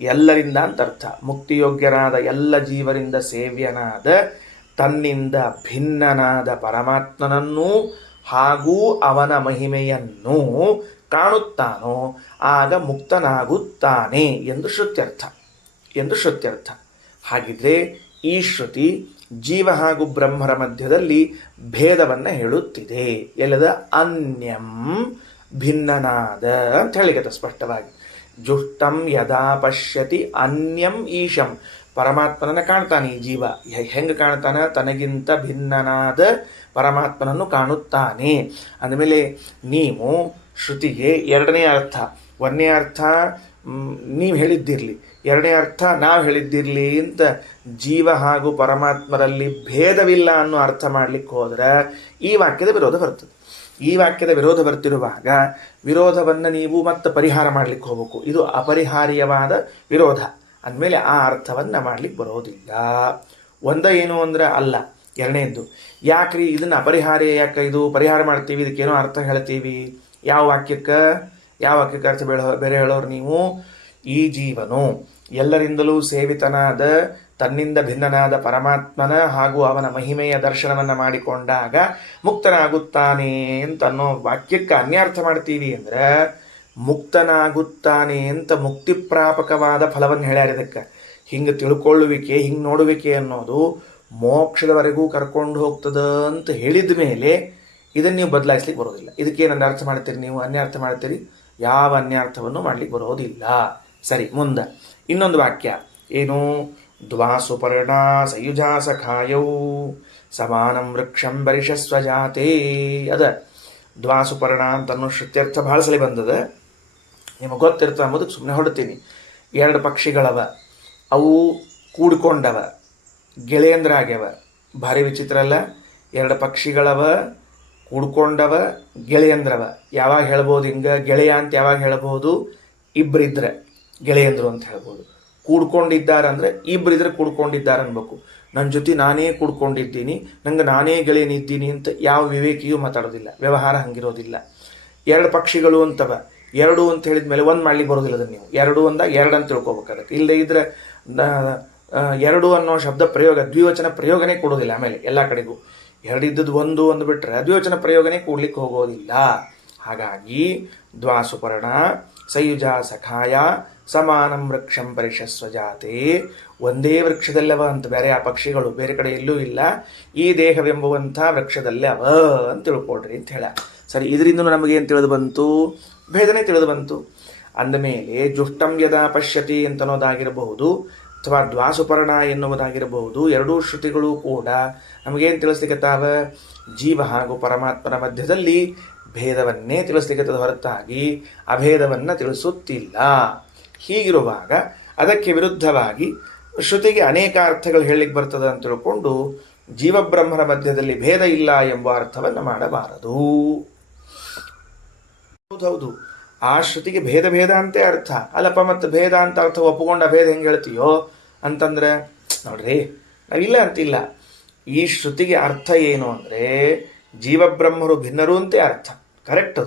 ಎಲ್ಲರಿಂದ ಅಂತ ಅರ್ಥ. ಮುಕ್ತಿಯೋಗ್ಯರಾದ ಎಲ್ಲ ಜೀವರಿಂದ ಸೇವ್ಯನಾದ, ತನ್ನಿಂದ ಭಿನ್ನನಾದ ಪರಮಾತ್ಮನನ್ನು ಹಾಗೂ ಅವನ ಮಹಿಮೆಯನ್ನು ಕಾಣುತ್ತಾನೋ ಆಗ ಮುಕ್ತನಾಗುತ್ತಾನೆ ಎಂದು ಶ್ರುತ್ಯರ್ಥ. ಹಾಗಿದ್ರೆ ಈ ಶ್ರುತಿ ಜೀವ ಹಾಗೂ ಬ್ರಹ್ಮರ ಮಧ್ಯದಲ್ಲಿ ಭೇದವನ್ನು ಹೇಳುತ್ತಿದೆ. ಎಲ್ಲದ ಅನ್ಯಂ ಭಿನ್ನನಾದ ಅಂತ ಹೇಳಿಕತ್ತ ಸ್ಪಷ್ಟವಾಗಿ. ಜುಷ್ಟಂ ಯದಾ ಪಶ್ಯತಿ ಅನ್ಯಂ ಈಶಂ, ಪರಮಾತ್ಮನನ್ನು ಕಾಣ್ತಾನೆ ಈ ಜೀವ. ಹೆಂಗೆ ಕಾಣ್ತಾನೆ? ತನಗಿಂತ ಭಿನ್ನನಾದ ಪರಮಾತ್ಮನನ್ನು ಕಾಣುತ್ತಾನೆ. ಅಂದಮೇಲೆ ನೀವು ಶ್ರುತಿಗೆ ಎರಡನೇ ಅರ್ಥ, ಒಂದನೇ ಅರ್ಥ ನೀವು ಹೇಳಿದ್ದಿರಲಿ, ಎರಡನೇ ಅರ್ಥ ನಾವು ಹೇಳಿದ್ದಿರಲಿ ಅಂತ ಜೀವ ಹಾಗೂ ಪರಮಾತ್ಮರಲ್ಲಿ ಭೇದವಿಲ್ಲ ಅನ್ನೋ ಅರ್ಥ ಮಾಡಲಿಕ್ಕೆ ಹೋದರೆ ಈ ವಾಕ್ಯದ ವಿರೋಧ ಬರ್ತದೆ. ಈ ವಾಕ್ಯದ ವಿರೋಧ ಬರ್ತಿರುವಾಗ ವಿರೋಧವನ್ನು ನೀವು ಮತ್ತೆ ಪರಿಹಾರ ಮಾಡಲಿಕ್ಕೆ ಹೋಗಬೇಕು. ಇದು ಅಪರಿಹಾರ್ಯವಾದ ವಿರೋಧ ಅಂದಮೇಲೆ ಆ ಅರ್ಥವನ್ನು ಮಾಡಲಿಕ್ಕೆ ಬರೋದಿಲ್ಲ. ಏನು ಅಂದರೆ ಅಲ್ಲ. ಎರಡನೇದ್ದು, ಯಾಕ್ರಿ ಇದನ್ನು ಅಪರಿಹಾರ್ಯ, ಯಾಕೆ ಇದು ಪರಿಹಾರ ಮಾಡ್ತೀವಿ, ಇದಕ್ಕೇನೋ ಅರ್ಥ ಹೇಳ್ತೀವಿ? ಯಾವ ವಾಕ್ಯಕ್ಕೆ ಅರ್ಥ ಬೇರೆ ಹೇಳೋರು ನೀವು? ಈ ಜೀವನು ಎಲ್ಲರಿಂದಲೂ ಸೇವಿತನಾದ ತನ್ನಿಂದ ಭಿನ್ನನಾದ ಪರಮಾತ್ಮನ ಹಾಗೂ ಅವನ ಮಹಿಮೆಯ ದರ್ಶನವನ್ನು ಮಾಡಿಕೊಂಡಾಗ ಮುಕ್ತನಾಗುತ್ತಾನೆ ಅಂತ ಅನ್ನೋ ವಾಕ್ಯಕ್ಕೆ ಅನ್ಯಾರ್ಥ ಮಾಡ್ತೀವಿ ಅಂದರೆ, ಮುಕ್ತನಾಗುತ್ತಾನೆ ಅಂತ ಮುಕ್ತಿಪ್ರಾಪಕವಾದ ಫಲವನ್ನು ಹೇಳ್ಯಾರ. ಇದಕ್ಕೆ ಹಿಂಗೆ ತಿಳ್ಕೊಳ್ಳುವಿಕೆ, ಹಿಂಗೆ ನೋಡುವಿಕೆ ಅನ್ನೋದು ಮೋಕ್ಷದವರೆಗೂ ಕರ್ಕೊಂಡು ಹೋಗ್ತದ ಅಂತ ಹೇಳಿದ ಮೇಲೆ ಇದನ್ನು ನೀವು ಬದಲಾಯಿಸ್ಲಿಕ್ಕೆ ಬರೋದಿಲ್ಲ. ಇದಕ್ಕೇನು ಅರ್ಥ ಮಾಡ್ತೀರಿ ನೀವು? ಅನ್ಯಾರ್ಥ ಮಾಡ್ತೀರಿ? ಯಾವ ಅನ್ಯಾರ್ಥವನ್ನು ಮಾಡ್ಲಿಕ್ಕೆ ಬರೋದಿಲ್ಲ. ಸರಿ, ಮುಂದೆ ಇನ್ನೊಂದು ವಾಕ್ಯ ಏನು? ದ್ವಾಸುಪರ್ಣ ಸಯುಜಾ ಸಖಾಯೌ ಸಮಾನಂ ವೃಕ್ಷಂ ಬರಿಷಸ್ವಜಾತೆ. ಅದ ದ್ವಾಸುಪರ್ಣ ಅಂತ ಅನ್ನೋ ಶ್ರುತ್ಯರ್ಥ ಭಾಳ ಸಲ ಬಂದದ. ನಿಮಗೆ ಗೊತ್ತಿರ್ತ ಅಂಬುದಕ್ಕೆ ಸುಮ್ಮನೆ ಹೊಡ್ತೀನಿ. ಎರಡು ಪಕ್ಷಿಗಳವ, ಅವು ಕೂಡ್ಕೊಂಡವ, ಗೆಳೆಯಂದ್ರ ಆಗ್ಯವ. ಭಾರಿ ವಿಚಿತ್ರ ಅಲ್ಲ? ಎರಡು ಪಕ್ಷಿಗಳವ, ಕೂಡ್ಕೊಂಡವ, ಗೆಳೆಯಂದ್ರವ. ಯಾವಾಗ ಹೇಳ್ಬೋದು ಹಿಂಗೆ? ಗೆಳೆಯ ಅಂತ ಯಾವಾಗ ಹೇಳ್ಬೋದು? ಇಬ್ಬರಿದ್ರೆ ಗೆಳೆಯಂದ್ರು ಅಂತ ಹೇಳ್ಬೋದು. ಕೂಡ್ಕೊಂಡಿದ್ದಾರಂದ್ರೆ ಇಬ್ಬರಿದ್ರೆ ಕೂಡ್ಕೊಂಡಿದ್ದಾರೆ ಅನ್ಬೇಕು. ನನ್ನ ಜೊತೆ ನಾನೇ ಕೂಡ್ಕೊಂಡಿದ್ದೀನಿ, ನಂಗೆ ನಾನೇ ಗೆಳೆಯನಿದ್ದೀನಿ ಅಂತ ಯಾವ ವಿವೇಕಿಯೂ ಮಾತಾಡೋದಿಲ್ಲ. ವ್ಯವಹಾರ ಹಂಗಿರೋದಿಲ್ಲ. ಎರಡು ಪಕ್ಷಿಗಳು ಅಂತವ, ಎರಡು ಅಂತ ಹೇಳಿದ ಮೇಲೆ ಒಂದು ಮಾಡ್ಲಿಕ್ಕೆ ಬರೋದಿಲ್ಲ. ಅದನ್ನು ನೀವು ಎರಡು ಅಂದಾಗ ಎರಡು ಅಂತ ತಿಳ್ಕೊಬೇಕಾಗತ್ತೆ. ಇಲ್ಲದೆ ಇದ್ರೆ ಎರಡು ಅನ್ನೋ ಶಬ್ದ ಪ್ರಯೋಗ, ದ್ವಿವಚನ ಪ್ರಯೋಗನೇ ಕೊಡೋದಿಲ್ಲ. ಆಮೇಲೆ ಎಲ್ಲ ಕಡೆಗೂ ಎರಡಿದ್ದದ್ದು ಒಂದು ಅಂದುಬಿಟ್ರೆ ದ್ವಿವಚನ ಪ್ರಯೋಗನೇ ಕೂಡ್ಲಿಕ್ಕೆ ಹೋಗೋದಿಲ್ಲ. ಹಾಗಾಗಿ ದ್ವಾಸುಪರ್ಣ ಸಯುಜಾ ಸಖಾಯ ಸಮಾನಂ ವೃಕ್ಷಂ ಪರಿಷಸ್ವಜಾತೆ, ಒಂದೇ ವೃಕ್ಷದಲ್ಲವ ಅಂತ. ಬೇರೆ ಆ ಪಕ್ಷಿಗಳು ಬೇರೆ ಕಡೆ ಎಲ್ಲೂ ಇಲ್ಲ, ಈ ದೇಹವೆಂಬುವಂಥ ವೃಕ್ಷದಲ್ಲೇ ಅವ ಅಂತ ತಿಳ್ಕೊಳ್ರಿ ಅಂತ ಹೇಳ. ಸರಿ, ಇದರಿಂದ ನಮಗೇನು ತಿಳಿದು ಬಂತು? ಭೇದನೆ ತಿಳಿದು ಬಂತು. ಅಂದಮೇಲೆ ಜುಷ್ಟಂ ಯದಾ ಪಶ್ಯತಿ ಅಂತನ್ನೋದಾಗಿರಬಹುದು ಅಥವಾ ದ್ವಾಸುಪರ್ಣ ಎನ್ನುವುದಾಗಿರಬಹುದು, ಎರಡೂ ಶ್ರುತಿಗಳು ಕೂಡ ನಮಗೇನು ತಿಳಿಸ್ಲಿಕ್ಕತ್ತಾವ? ಜೀವ ಹಾಗೂ ಪರಮಾತ್ಮನ ಮಧ್ಯದಲ್ಲಿ ಭೇದವನ್ನೇ ತಿಳಿಸ್ಲಿಕ್ಕತ್ತದ ಹೊರತಾಗಿ ಅಭೇದವನ್ನು ತಿಳಿಸುತ್ತಿಲ್ಲ. ಹೀಗಿರುವಾಗ ಅದಕ್ಕೆ ವಿರುದ್ಧವಾಗಿ ಶ್ರುತಿಗೆ ಅನೇಕ ಅರ್ಥಗಳು ಹೇಳಲಿಕ್ಕೆ ಬರ್ತದೆ ಅಂತ ತಿಳ್ಕೊಂಡು ಜೀವಬ್ರಹ್ಮರ ಮಧ್ಯದಲ್ಲಿ ಭೇದ ಇಲ್ಲ ಎಂಬ ಅರ್ಥವನ್ನು ಮಾಡಬಾರದು. ಹೌದೌದು, ಆ ಶ್ರುತಿಗೆ ಭೇದ ಅಂತೆ ಅರ್ಥ ಅಲ್ಲಪ್ಪ. ಮತ್ತು ಭೇದ ಅಂತ ಅರ್ಥ ಒಪ್ಪುಕೊಂಡ ಭೇದ ಹೆಂಗೆ ಹೇಳ್ತೀಯೋ ಅಂತಂದ್ರೆ, ನೋಡ್ರಿ, ನಾವಿಲ್ಲ ಅಂತಿಲ್ಲ. ಈ ಶ್ರುತಿಗೆ ಅರ್ಥ ಏನು ಅಂದರೆ ಜೀವಬ್ರಹ್ಮರು ಭಿನ್ನರು ಅಂತೆ ಅರ್ಥ. ಕರೆಕ್ಟ್,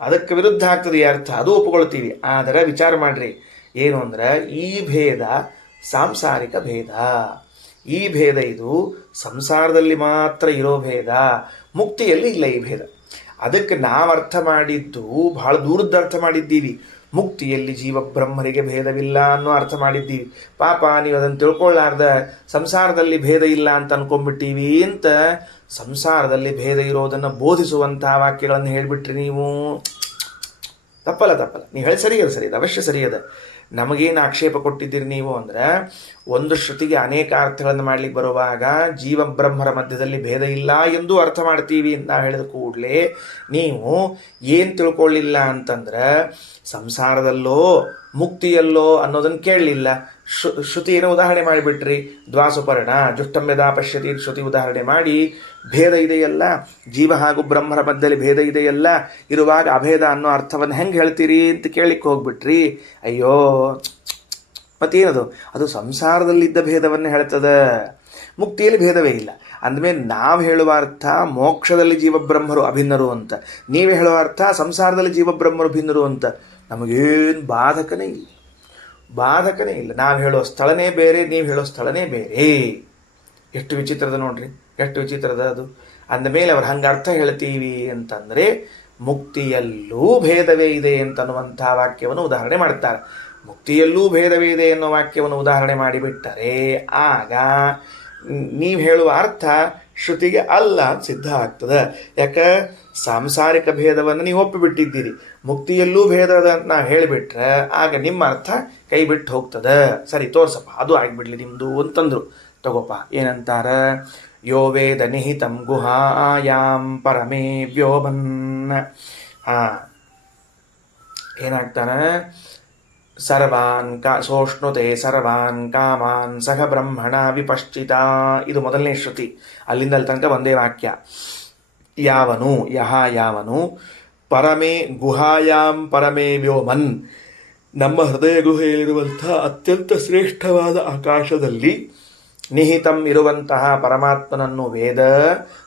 ಅದಕ್ಕೆ ವಿರುದ್ಧ ಆಗ್ತದೆ ಈ ಅರ್ಥ, ಅದು ಒಪ್ಪಿಕೊಳ್ತೀವಿ. ಆದರೆ ವಿಚಾರ ಮಾಡ್ರಿ, ಏನು ಅಂದ್ರೆ ಈ ಭೇದ ಸಾಂಸಾರಿಕ ಭೇದ. ಈ ಭೇದ ಇದು ಸಂಸಾರದಲ್ಲಿ ಮಾತ್ರ ಇರೋ ಭೇದ, ಮುಕ್ತಿಯಲ್ಲಿ ಇಲ್ಲ ಈ ಭೇದ. ಅದಕ್ಕೆ ನಾವು ಅರ್ಥ ಮಾಡಿದ್ದು ಬಹಳ ದೂರದ್ದು ಅರ್ಥ ಮಾಡಿದ್ದೀವಿ. ಮುಕ್ತಿಯಲ್ಲಿ ಜೀವಬ್ರಹ್ಮರಿಗೆ ಭೇದವಿಲ್ಲ ಅನ್ನೋ ಅರ್ಥ ಮಾಡಿದ್ದೀವಿ. ಪಾಪ ನೀವು ಅದನ್ನು ತಿಳ್ಕೊಳ್ಳಾರ್ದ ಸಂಸಾರದಲ್ಲಿ ಭೇದ ಇಲ್ಲ ಅಂತ ಅನ್ಕೊಂಡ್ಬಿಟ್ಟೀವಿ ಅಂತ ಸಂಸಾರದಲ್ಲಿ ಭೇದ ಇರೋದನ್ನು ಬೋಧಿಸುವಂತಹ ವಾಕ್ಯಗಳನ್ನು ಹೇಳಿಬಿಟ್ರಿ ನೀವು. ತಪ್ಪಲ್ಲ. ನೀವು ಹೇಳಿ ಸರಿಯದ, ಅವಶ್ಯ ಸರಿಯದ. ನಮಗೇನು ಆಕ್ಷೇಪ ಕೊಟ್ಟಿದ್ದೀರಿ ನೀವು ಅಂದರೆ, ಒಂದು ಶ್ರುತಿಗೆ ಅನೇಕ ಅರ್ಥಗಳನ್ನು ಮಾಡ್ಲಿಕ್ಕೆ ಬರುವಾಗ ಜೀವಬ್ರಹ್ಮರ ಮಧ್ಯದಲ್ಲಿ ಭೇದ ಇಲ್ಲ ಎಂದು ಅರ್ಥ ಮಾಡ್ತೀವಿ ಅಂತ ಹೇಳಿದ ಕೂಡಲೇ ನೀವು ಏನು ತಿಳ್ಕೊಳ್ಳಿಲ್ಲ ಅಂತಂದ್ರೆ ಸಂಸಾರದಲ್ಲೋ ಮುಕ್ತಿಯಲ್ಲೋ ಅನ್ನೋದನ್ನು ಕೇಳಲಿಲ್ಲ. ಶ್ರುತಿಯನ್ನು ಉದಾಹರಣೆ ಮಾಡಿಬಿಟ್ರಿ. ದ್ವಾಸುಪರ್ಣ ಜುಷ್ಟಮ್ಯದಾ ಪಶ್ಯತಿ ಶ್ರುತಿ ಉದಾಹರಣೆ ಮಾಡಿ ಭೇದ ಇದೆಯಲ್ಲ, ಜೀವ ಹಾಗೂ ಬ್ರಹ್ಮರ ಮಧ್ಯದಲ್ಲಿ ಭೇದ ಇದೆಯಲ್ಲ, ಇರುವಾಗ ಅಭೇದ ಅನ್ನೋ ಅರ್ಥವನ್ನು ಹೆಂಗೆ ಹೇಳ್ತೀರಿ ಅಂತ ಕೇಳಲಿಕ್ಕೆ ಹೋಗ್ಬಿಟ್ರಿ. ಅಯ್ಯೋ, ಮತ್ತೇನದು? ಅದು ಸಂಸಾರದಲ್ಲಿದ್ದ ಭೇದವನ್ನು ಹೇಳ್ತದೆ, ಮುಕ್ತಿಯಲ್ಲಿ ಭೇದವೇ ಇಲ್ಲ. ಅಂದಮೇಲೆ ನಾವು ಹೇಳುವ ಅರ್ಥ ಮೋಕ್ಷದಲ್ಲಿ ಜೀವಬ್ರಹ್ಮರು ಅಭಿನ್ನರು ಅಂತ, ನೀವೇ ಹೇಳುವ ಅರ್ಥ ಸಂಸಾರದಲ್ಲಿ ಜೀವಬ್ರಹ್ಮರು ಭಿನ್ನರು ಅಂತ. ನಮಗೇನು ಬಾಧಕನೇ ಇಲ್ಲ. ನಾವು ಹೇಳೋ ಸ್ಥಳನೇ ಬೇರೆ, ನೀವು ಹೇಳೋ ಸ್ಥಳನೇ ಬೇರೆ. ಎಷ್ಟು ವಿಚಿತ್ರದ ನೋಡ್ರಿ, ಎಷ್ಟು ವಿಚಿತ್ರದ ಅದು. ಅಂದಮೇಲೆ ಅವ್ರು ಹಂಗೆ ಅರ್ಥ ಹೇಳ್ತೀವಿ ಅಂತಂದರೆ ಮುಕ್ತಿಯಲ್ಲೂ ಭೇದವೇ ಇದೆ ಅಂತನ್ನುವಂಥ ವಾಕ್ಯವನ್ನು ಉದಾಹರಣೆ ಮಾಡ್ತಾರೆ. ಮುಕ್ತಿಯಲ್ಲೂ ಭೇದವೇ ಇದೆ ಎನ್ನುವ ವಾಕ್ಯವನ್ನು ಉದಾಹರಣೆ ಮಾಡಿಬಿಟ್ಟರೆ ಆಗ ನೀವು ಹೇಳುವ ಅರ್ಥ ಶ್ರುತಿಗೆ ಅಲ್ಲ ಅಂತ ಸಿದ್ಧ ಆಗ್ತದೆ. ಯಾಕೆ ಸಾಂಸಾರಿಕ ಭೇದವನ್ನು ನೀವು ಒಪ್ಪಿಬಿಟ್ಟಿದ್ದೀರಿ, ಮುಕ್ತಿಯಲ್ಲೂ ಭೇದದ ಅಂತ ನಾವು ಹೇಳಿಬಿಟ್ರೆ ಆಗ ನಿಮ್ಮ ಅರ್ಥ ಕೈ ಬಿಟ್ಟು ಹೋಗ್ತದೆ. ಸರಿ ತೋರ್ಸಪ್ಪ, ಅದು ಆಗಿಬಿಡ್ಲಿ ನಿಮ್ಮದು ಅಂತಂದ್ರು. ತಗೋಪ ಏನಂತಾರ, ಯೋ ವೇದ ನಿಹಿತಂ ಗುಹಾಯಾಂ ಪರಮೇ ವ್ಯೋಮನ್. ಏನಾಗ್ತಾನೆ, ಸರ್ವಾನ್ ಸೋಷ್ಣುತೆ ಸರ್ವಾನ್ ಕಾಮಾನ್ ಸಹ ಬ್ರಹ್ಮಣ ವಿಪಶ್ಚಿತ. ಇದು ಮೊದಲನೇ ಶ್ರುತಿ, ಅಲ್ಲಿಂದ ಅಲ್ಲಿ ತನಕ ಒಂದೇ ವಾಕ್ಯ. ಯಾವನು ಪರಮೇ ಗುಹಾಯಾಂ ಪರಮೇ ವ್ಯೋಮನ್, ನಮ್ಮ ಹೃದಯ ಗುಹೆಯಲ್ಲಿರುವಂಥ ಅತ್ಯಂತ ಶ್ರೇಷ್ಠವಾದ ಆಕಾಶದಲ್ಲಿ ನಿಹಿತಂ ಇರುವಂತಹ ಪರಮಾತ್ಮನನ್ನು ವೇದ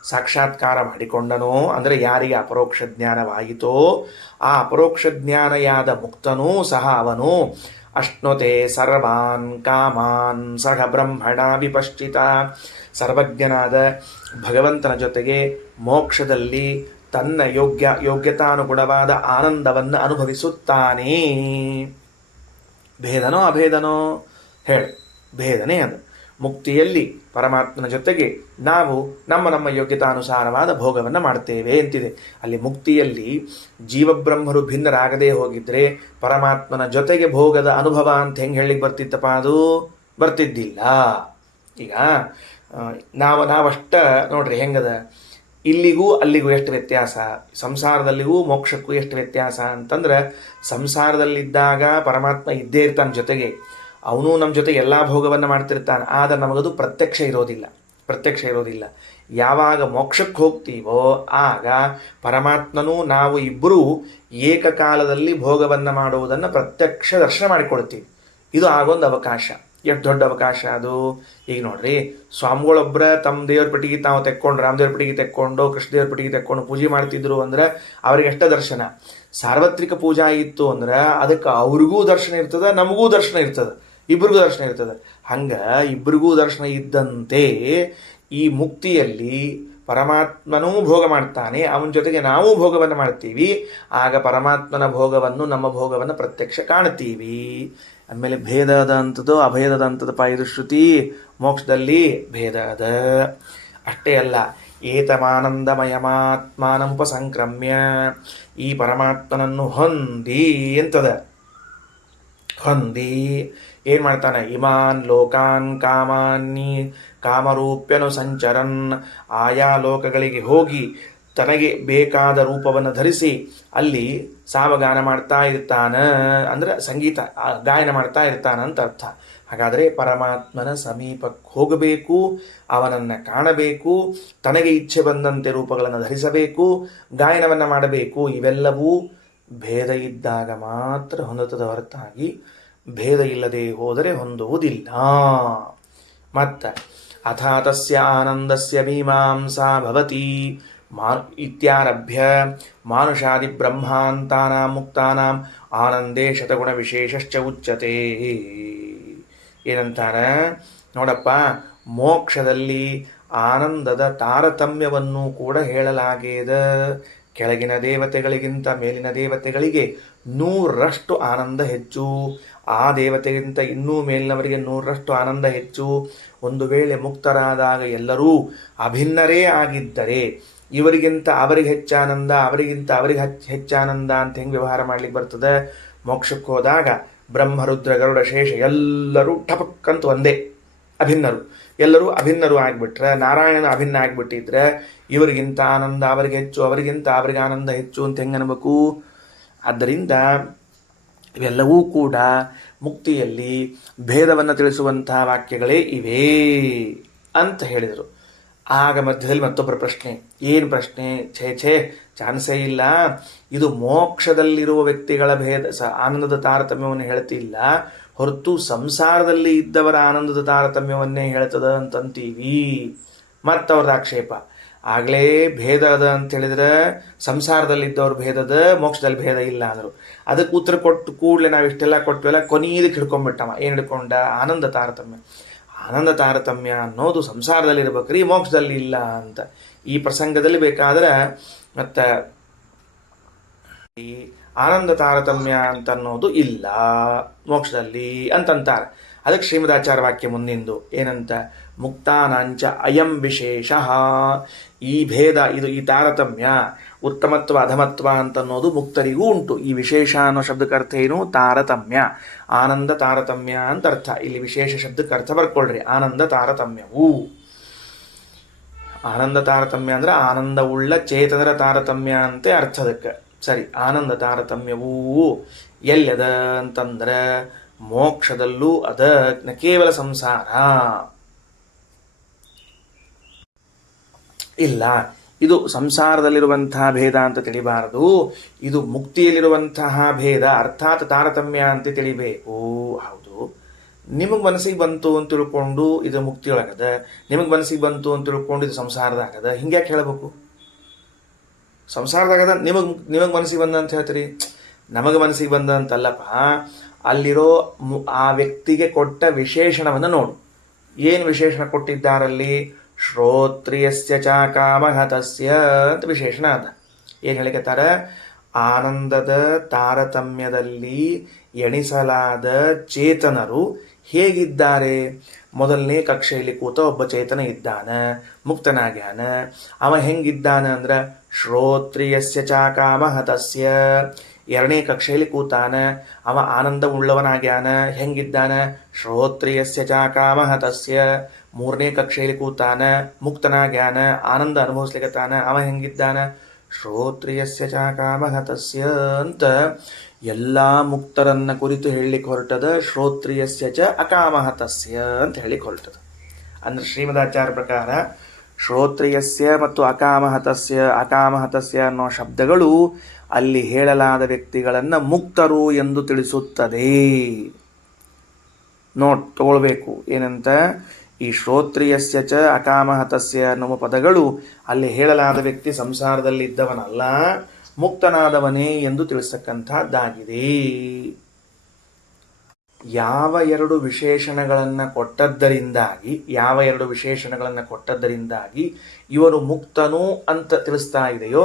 ಸಾಕ್ಷಾತ್ಕಾರ ಮಾಡಿಕೊಂಡನೋ, ಅಂದರೆ ಯಾರಿಗೆ ಅಪರೋಕ್ಷ ಜ್ಞಾನವಾಯಿತೋ ಆ ಅಪರೋಕ್ಷ ಜ್ಞಾನಯಾದ ಮುಕ್ತನೂ ಸಹ ಅವನು ಅಶ್ನುತೆ ಸರ್ವಾನ್ ಕಾಮಾನ್ ಸಹ ಬ್ರಹ್ಮಣ ವಿಪಶ್ಚಿತ, ಸರ್ವಜ್ಞನಾದ ಭಗವಂತನ ಜೊತೆಗೆ ಮೋಕ್ಷದಲ್ಲಿ ತನ್ನ ಯೋಗ್ಯತಾನುಗುಣವಾದ ಆನಂದವನ್ನು ಅನುಭವಿಸುತ್ತಾನೆ. ಭೇದನೋ ಅಭೇದನೋ ಹೇಳು, ಭೇದನೇ ಅದು. ಮುಕ್ತಿಯಲ್ಲಿ ಪರಮಾತ್ಮನ ಜೊತೆಗೆ ನಾವು ನಮ್ಮ ಯೋಗ್ಯತಾನುಸಾರವಾದ ಭೋಗವನ್ನು ಮಾಡ್ತೇವೆ ಅಂತಿದೆ. ಅಲ್ಲಿ ಮುಕ್ತಿಯಲ್ಲಿ ಜೀವಬ್ರಹ್ಮರು ಭಿನ್ನರಾಗದೇ ಹೋಗಿದ್ರೆ ಪರಮಾತ್ಮನ ಜೊತೆಗೆ ಭೋಗದ ಅನುಭವ ಅಂತ ಹೆಂಗೆ ಹೇಳಿಕ್ಕೆ ಬರ್ತಿತ್ತಪ್ಪ? ಅದು ಬರ್ತಿದ್ದಿಲ್ಲ. ಈಗ ನಾವಷ್ಟ ನೋಡ್ರಿ ಹೆಂಗದ, ಇಲ್ಲಿಗೂ ಅಲ್ಲಿಗೂ ಎಷ್ಟು ವ್ಯತ್ಯಾಸ, ಸಂಸಾರದಲ್ಲಿಗೂ ಮೋಕ್ಷಕ್ಕೂ ಎಷ್ಟು ವ್ಯತ್ಯಾಸ ಅಂತಂದ್ರೆ, ಸಂಸಾರದಲ್ಲಿದ್ದಾಗ ಪರಮಾತ್ಮ ಇದ್ದೇ ಇರ್ತಾನೆ ಜೊತೆಗೆ, ಅವನು ನಮ್ಮ ಜೊತೆ ಎಲ್ಲ ಭೋಗವನ್ನು ಮಾಡ್ತಿರ್ತಾನೆ. ಆದರೆ ನಮಗದು ಪ್ರತ್ಯಕ್ಷ ಇರೋದಿಲ್ಲ. ಯಾವಾಗ ಮೋಕ್ಷಕ್ಕೆ ಹೋಗ್ತೀವೋ ಆಗ ಪರಮಾತ್ಮನೂ ನಾವು ಇಬ್ಬರೂ ಏಕಕಾಲದಲ್ಲಿ ಭೋಗವನ್ನು ಮಾಡುವುದನ್ನು ಪ್ರತ್ಯಕ್ಷ ದರ್ಶನ ಮಾಡಿಕೊಳ್ತೀವಿ. ಇದು ಆಗೊಂದು ಅವಕಾಶ. ಎಷ್ಟು ದೊಡ್ಡ ಅವಕಾಶ ಅದು! ಈಗ ನೋಡ್ರಿ, ಸ್ವಾಮಿಗಳೊಬ್ಬರ ತಮ್ಮ ದೇವ್ರ ಪೆಟ್ಟಿಗೆ ತಾವು ತೆಕ್ಕೊಂಡು, ರಾಮದೇವ್ರ ಪೆಟ್ಟಿಗೆ ತೆಕ್ಕೊಂಡು, ಕೃಷ್ಣದೇವ್ರ ಪೆಟ್ಟಿಗೆ ತೆಕ್ಕೊಂಡು ಪೂಜೆ ಮಾಡ್ತಿದ್ರು ಅಂದ್ರೆ ಅವ್ರಿಗೆ ಎಷ್ಟೇ ದರ್ಶನ. ಸಾರ್ವತ್ರಿಕ ಪೂಜಾ ಇತ್ತು ಅಂದ್ರೆ ಅದಕ್ಕೆ ಅವ್ರಿಗೂ ದರ್ಶನ ಇರ್ತದೆ, ನಮಗೂ ದರ್ಶನ ಇರ್ತದೆ, ಇಬ್ಬರಿಗೂ ದರ್ಶನ ಇರ್ತದೆ. ಹಂಗೆ ಇಬ್ಬರಿಗೂ ದರ್ಶನ ಇದ್ದಂತೆ ಈ ಮುಕ್ತಿಯಲ್ಲಿ ಪರಮಾತ್ಮನೂ ಭೋಗ ಮಾಡ್ತಾನೆ, ಅವನ ಜೊತೆಗೆ ನಾವು ಭೋಗವನ್ನು ಮಾಡ್ತೀವಿ. ಆಗ ಪರಮಾತ್ಮನ ಭೋಗವನ್ನು ನಮ್ಮ ಭೋಗವನ್ನು ಪ್ರತ್ಯಕ್ಷ ಕಾಣ್ತೀವಿ. ಆಮೇಲೆ ಭೇದ ಅದ ಅಂತದೋ ಅಭೇದದ ಅಂತದಪ್ಪ ಇದು ಶ್ರುತಿ. ಮೋಕ್ಷದಲ್ಲಿ ಭೇದ ಅದ. ಅಷ್ಟೇ ಅಲ್ಲ, ಏತಮಾನಂದಮಯಮಾತ್ಮಾನಂಪಸಂಕ್ರಮ್ಯ, ಈ ಪರಮಾತ್ಮನನ್ನು ಹೊಂದಿ ಏನು ಮಾಡ್ತಾನೆ, ಇಮಾನ್ ಲೋಕಾನ್ ಕಾಮಾನ್ನಿ ಕಾಮರೂಪ್ಯನು ಸಂಚರನ್, ಆಯಾ ಲೋಕಗಳಿಗೆ ಹೋಗಿ ತನಗೆ ಬೇಕಾದ ರೂಪವನ್ನು ಧರಿಸಿ ಅಲ್ಲಿ ಸಾವಗಾನ ಮಾಡ್ತಾ ಇರ್ತಾನ, ಅಂದ್ರೆ ಸಂಗೀತ ಗಾಯನ ಮಾಡ್ತಾ ಇರ್ತಾನ ಅಂತ ಅರ್ಥ. ಹಾಗಾದರೆ ಪರಮಾತ್ಮನ ಸಮೀಪಕ್ಕೆ ಹೋಗಬೇಕು, ಅವನನ್ನು ಕಾಣಬೇಕು, ತನಗೆ ಇಚ್ಛೆ ಬಂದಂತೆ ರೂಪಗಳನ್ನು ಧರಿಸಬೇಕು, ಗಾಯನವನ್ನು ಮಾಡಬೇಕು. ಇವೆಲ್ಲವೂ ಭೇದ ಇದ್ದಾಗ ಮಾತ್ರ ಹೊಂದುತ್ತದೆ ಹೊರತಾಗಿ ಭೇದ ಇಲ್ಲದೆ ಹೋದರೆ ಹೊಂದುವುದಿಲ್ಲ. ಮತ್ತು ಅಥಾತಸ್ಯ ಆನಂದಸ್ಯ ಮೀಮಾಂಸಾ ಭವತಿ ಇತ್ಯಾರಭ್ಯ ಮಾನುಷಾದಿ ಬ್ರಹ್ಮಾಂತಾನಾಂ ಮುಕ್ತಾನಾಂ ಆನಂದೇ ಶತಗುಣ ವಿಶೇಷಶ್ಚ ಉಚ್ಯತೆ. ಏನಂತಾರ ನೋಡಪ್ಪ, ಮೋಕ್ಷದಲ್ಲಿ ಆನಂದದ ತಾರತಮ್ಯವನ್ನು ಕೂಡ ಹೇಳಲಾಗಿದೆ. ಕೆಳಗಿನ ದೇವತೆಗಳಿಗಿಂತ ಮೇಲಿನ ದೇವತೆಗಳಿಗೆ 100ರಷ್ಟು ಆನಂದ ಹೆಚ್ಚು, ಆ ದೇವತೆಗಿಂತ ಇನ್ನೂ ಮೇಲಿನವರಿಗೆ 100ರಷ್ಟು ಆನಂದ ಹೆಚ್ಚು. ಒಂದು ವೇಳೆ ಮುಕ್ತರಾದಾಗ ಎಲ್ಲರೂ ಅಭಿನ್ನರೇ ಆಗಿದ್ದರೆ ಇವರಿಗಿಂತ ಅವರಿಗೆ ಹೆಚ್ಚಾನಂದ, ಅವರಿಗಿಂತ ಅವರಿಗೆ ಹೆಚ್ಚಾನಂದ ಅಂತ ಹೆಂಗೆ ವ್ಯವಹಾರ ಮಾಡ್ಲಿಕ್ಕೆ ಬರ್ತದೆ? ಮೋಕ್ಷಕ್ಕೆ ಹೋದಾಗ ಬ್ರಹ್ಮರುದ್ರ ಗರುಡ ಶೇಷ ಎಲ್ಲರೂ ಟಪಕ್ಕಂತ ಒಂದೇ ಅಭಿನ್ನರು, ಎಲ್ಲರೂ ಅಭಿನ್ನರು ಆಗಿಬಿಟ್ರೆ, ನಾರಾಯಣನ ಅಭಿನ್ನ ಆಗಿಬಿಟ್ಟಿದ್ರೆ ಇವರಿಗಿಂತ ಆನಂದ ಅವರಿಗೆ ಹೆಚ್ಚು, ಅವರಿಗಿಂತ ಅವರಿಗೆ ಆನಂದ ಹೆಚ್ಚು ಅಂತ ಹೆಂಗೆ ಅನ್ಬೇಕು? ಆದ್ದರಿಂದ ಇವೆಲ್ಲವೂ ಕೂಡ ಮುಕ್ತಿಯಲ್ಲಿ ಭೇದವನ್ನು ತಿಳಿಸುವಂತಹ ವಾಕ್ಯಗಳೇ ಇವೆ ಅಂತ ಹೇಳಿದರು. ಆಗ ಮಧ್ಯದಲ್ಲಿ ಮತ್ತೊಬ್ಬರ ಪ್ರಶ್ನೆ. ಏನು ಪ್ರಶ್ನೆ? ಚಾನ್ಸೇ ಇಲ್ಲ, ಇದು ಮೋಕ್ಷದಲ್ಲಿರುವ ವ್ಯಕ್ತಿಗಳ ಭೇದ ಆನಂದದ ತಾರತಮ್ಯವನ್ನು ಹೇಳ್ತಿಲ್ಲ, ಹೊರತು ಸಂಸಾರದಲ್ಲಿ ಇದ್ದವರ ಆನಂದದ ತಾರತಮ್ಯವನ್ನೇ ಹೇಳ್ತದ ಅಂತಂತೀವಿ. ಮತ್ತವ್ರದ್ದು ಆಕ್ಷೇಪ, ಆಗಲೇ ಭೇದ ಅದ ಅಂತ ಹೇಳಿದ್ರೆ ಸಂಸಾರದಲ್ಲಿದ್ದವ್ರ ಭೇದದ, ಮೋಕ್ಷದಲ್ಲಿ ಭೇದ ಇಲ್ಲ ಅಂದರು. ಅದಕ್ಕೆ ಉತ್ತರ ಕೊಟ್ಟು ಕೂಡಲೇ ನಾವು ಇಷ್ಟೆಲ್ಲ ಕೊಟ್ಟವೆಲ್ಲ ಕೊನೆಯದಕ್ಕೆ ಹಿಡ್ಕೊಂಡ್ಬಿಟ್ಟವ. ಏನು ಹಿಡ್ಕೊಂಡ? ಆನಂದ ತಾರತಮ್ಯ. ಆನಂದ ತಾರತಮ್ಯ ಅನ್ನೋದು ಸಂಸಾರದಲ್ಲಿರ್ಬೇಕ್ರಿ, ಮೋಕ್ಷದಲ್ಲಿ ಇಲ್ಲ ಅಂತ. ಈ ಪ್ರಸಂಗದಲ್ಲಿ ಬೇಕಾದ್ರೆ ಮತ್ತು ಈ ಆನಂದ ತಾರತಮ್ಯ ಅಂತನ್ನೋದು ಇಲ್ಲ ಮೋಕ್ಷದಲ್ಲಿ ಅಂತಂತಾರೆ. ಅದಕ್ಕೆ ಶ್ರೀಮದಾಚಾರ್ಯ ವಾಕ್ಯ ಮುಂದಿಂದು ಏನಂತ, ಮುಕ್ತಾನಾಂಚ ಅಯಂ ವಿಶೇಷ, ಈ ಭೇದ, ಇದು ಈ ತಾರತಮ್ಯ, ಉತ್ತಮತ್ವ ಅಧಮತ್ವ ಅಂತನ್ನೋದು ಮುಕ್ತರಿಗೂ ಉಂಟು. ಈ ವಿಶೇಷ ಅನ್ನೋ ಶಬ್ದಕ್ಕೆ ಅರ್ಥ ಏನು? ತಾರತಮ್ಯ, ಆನಂದ ತಾರತಮ್ಯ ಅಂತ ಅರ್ಥ. ಇಲ್ಲಿ ವಿಶೇಷ ಶಬ್ದಕ್ಕೆ ಅರ್ಥ ಬರ್ಕೊಳ್ರಿ. ಆನಂದ ತಾರತಮ್ಯವು, ಆನಂದ ತಾರತಮ್ಯ ಅಂದ್ರೆ ಆನಂದವುಳ್ಳ ಚೇತನರ ತಾರತಮ್ಯ ಅಂತೆ ಅರ್ಥದಕ್ಕೆ. ಸರಿ, ಆನಂದ ತಾರತಮ್ಯವೂ ಎಲ್ಲದ ಅಂತಂದ್ರೆ ಮೋಕ್ಷದಲ್ಲೂ ಅದ, ಕೇವಲ ಸಂಸಾರ ಇಲ್ಲ. ಇದು ಸಂಸಾರದಲ್ಲಿರುವಂತಹ ಭೇದ ಅಂತ ತಿಳಿಬಾರದು, ಇದು ಮುಕ್ತಿಯಲ್ಲಿರುವಂತಹ ಭೇದ ಅರ್ಥಾತ್ ತಾರತಮ್ಯ ಅಂತ ತಿಳಿಬೇಕು. ಹೌದು, ನಿಮಗೆ ಮನಸ್ಸಿಗೆ ಬಂತು ಅಂತ ತಿಳ್ಕೊಂಡು ಇದು ಮುಕ್ತಿಯೊಳಗದ, ನಿಮಗೆ ಮನಸ್ಸಿಗೆ ಬಂತು ಅಂತ ತಿಳ್ಕೊಂಡು ಇದು ಸಂಸಾರದಾಗದ, ಹಿಂಗ್ಯಾಕೆ ಹೇಳಬೇಕು? ಸಂಸಾರದಾಗದ ನಿಮಗೆ ಮನಸ್ಸಿಗೆ ಬಂದ ಅಂತ ಹೇಳ್ತೀರಿ, ನಮಗೆ ಮನಸ್ಸಿಗೆ ಬಂದ ಅಂತಲ್ಲಪ್ಪ. ಅಲ್ಲಿರೋ ಆ ವ್ಯಕ್ತಿಗೆ ಕೊಟ್ಟ ವಿಶೇಷಣವನ್ನು ನೋಡು. ಏನು ವಿಶೇಷಣ ಕೊಟ್ಟಿದ್ದಾರಲ್ಲಿ? ಶ್ರೋತ್ರಿಯಸ್ಯ ಚ ಕಾಮಹತಸ್ಯ ಅಂತ ವಿಶೇಷಣ ಅದ. ಏನು ಹೇಳಿಕತ್ತಾರ? ಆನಂದದ ತಾರತಮ್ಯದಲ್ಲಿ ಎಣಿಸಲಾದ ಚೇತನರು ಹೇಗಿದ್ದಾರೆ? ಮೊದಲನೇ ಕಕ್ಷೆಯಲ್ಲಿ ಕೂತ ಒಬ್ಬ ಚೇತನ ಇದ್ದಾನ, ಮುಕ್ತನಾಗ್ಯಾನ. ಅವ ಹೆಂಗಿದ್ದಾನ ಅಂದ್ರೆ ಶ್ರೋತ್ರಿಯಸ್ಯ ಚ ಕಾಮಹತಸ್ಯ. ಎರಡನೇ ಕಕ್ಷೆಯಲ್ಲಿ ಕೂತಾನ, ಅವ ಆನಂದ ಉಳ್ಳವನಾಗ್ಯಾನ. ಹೆಂಗಿದ್ದಾನ? ಶ್ರೋತ್ರಿಯಸ್ಯ ಚ ಕಾಮಹತಸ್ಯ. ಮೂರನೇ ಕಕ್ಷೆಯಲ್ಲಿ ಕೂತಾನ, ಮುಕ್ತನಾಗ್ಯಾನ, ಆನಂದ ಅನುಭವಿಸ್ಲಿಕ್ಕತ್ತಾನ. ಅವ ಹೆಂಗಿದ್ದಾನ? ಶ್ರೋತ್ರಿಯಸ್ಯ ಚ ಕಾಮಹತಸ್ಯ ಅಂತ ಎಲ್ಲ ಮುಕ್ತರನ್ನ ಕುರಿತು ಹೇಳಲಿಕ್ಕೆ ಹೊರಟದ. ಶ್ರೋತ್ರಿಯಸ್ಯ ಚ ಅಕಾಮಹತಸ್ಯ ಅಂತ ಹೇಳಿಕ್ಕೆ ಹೊರಟದ. ಅಂದ್ರೆ ಶ್ರೀಮದಾಚಾರ್ಯ ಪ್ರಕಾರ ಶ್ರೋತ್ರಿಯಸ್ಯ ಮತ್ತು ಅಕಾಮಹತಸ್ಯ ಅನ್ನೋ ಶಬ್ದಗಳು ಅಲ್ಲಿ ಹೇಳಲಾದ ವ್ಯಕ್ತಿಗಳನ್ನು ಮುಕ್ತರು ಎಂದು ತಿಳಿಸುತ್ತದೆ. ನೋಟ್ ತಗೊಳ್ಬೇಕು. ಏನಂತ? ಈ ಶ್ರೋತ್ರಿಯಸ್ಯ ಚ ಅಕಾಮಹತಸ್ಯ ಅನ್ನುವ ಪದಗಳು ಅಲ್ಲಿ ಹೇಳಲಾದ ವ್ಯಕ್ತಿ ಸಂಸಾರದಲ್ಲಿ ಇದ್ದವನಲ್ಲ, ಮುಕ್ತನಾದವನೇ ಎಂದು ತಿಳಿಸತಕ್ಕಂಥದ್ದಾಗಿದೆ. ಯಾವ ಎರಡು ವಿಶೇಷಣಗಳನ್ನು ಕೊಟ್ಟದ್ದರಿಂದಾಗಿ ಇವರು ಮುಕ್ತನು ಅಂತ ತಿಳಿಸ್ತಾ ಇದೆಯೋ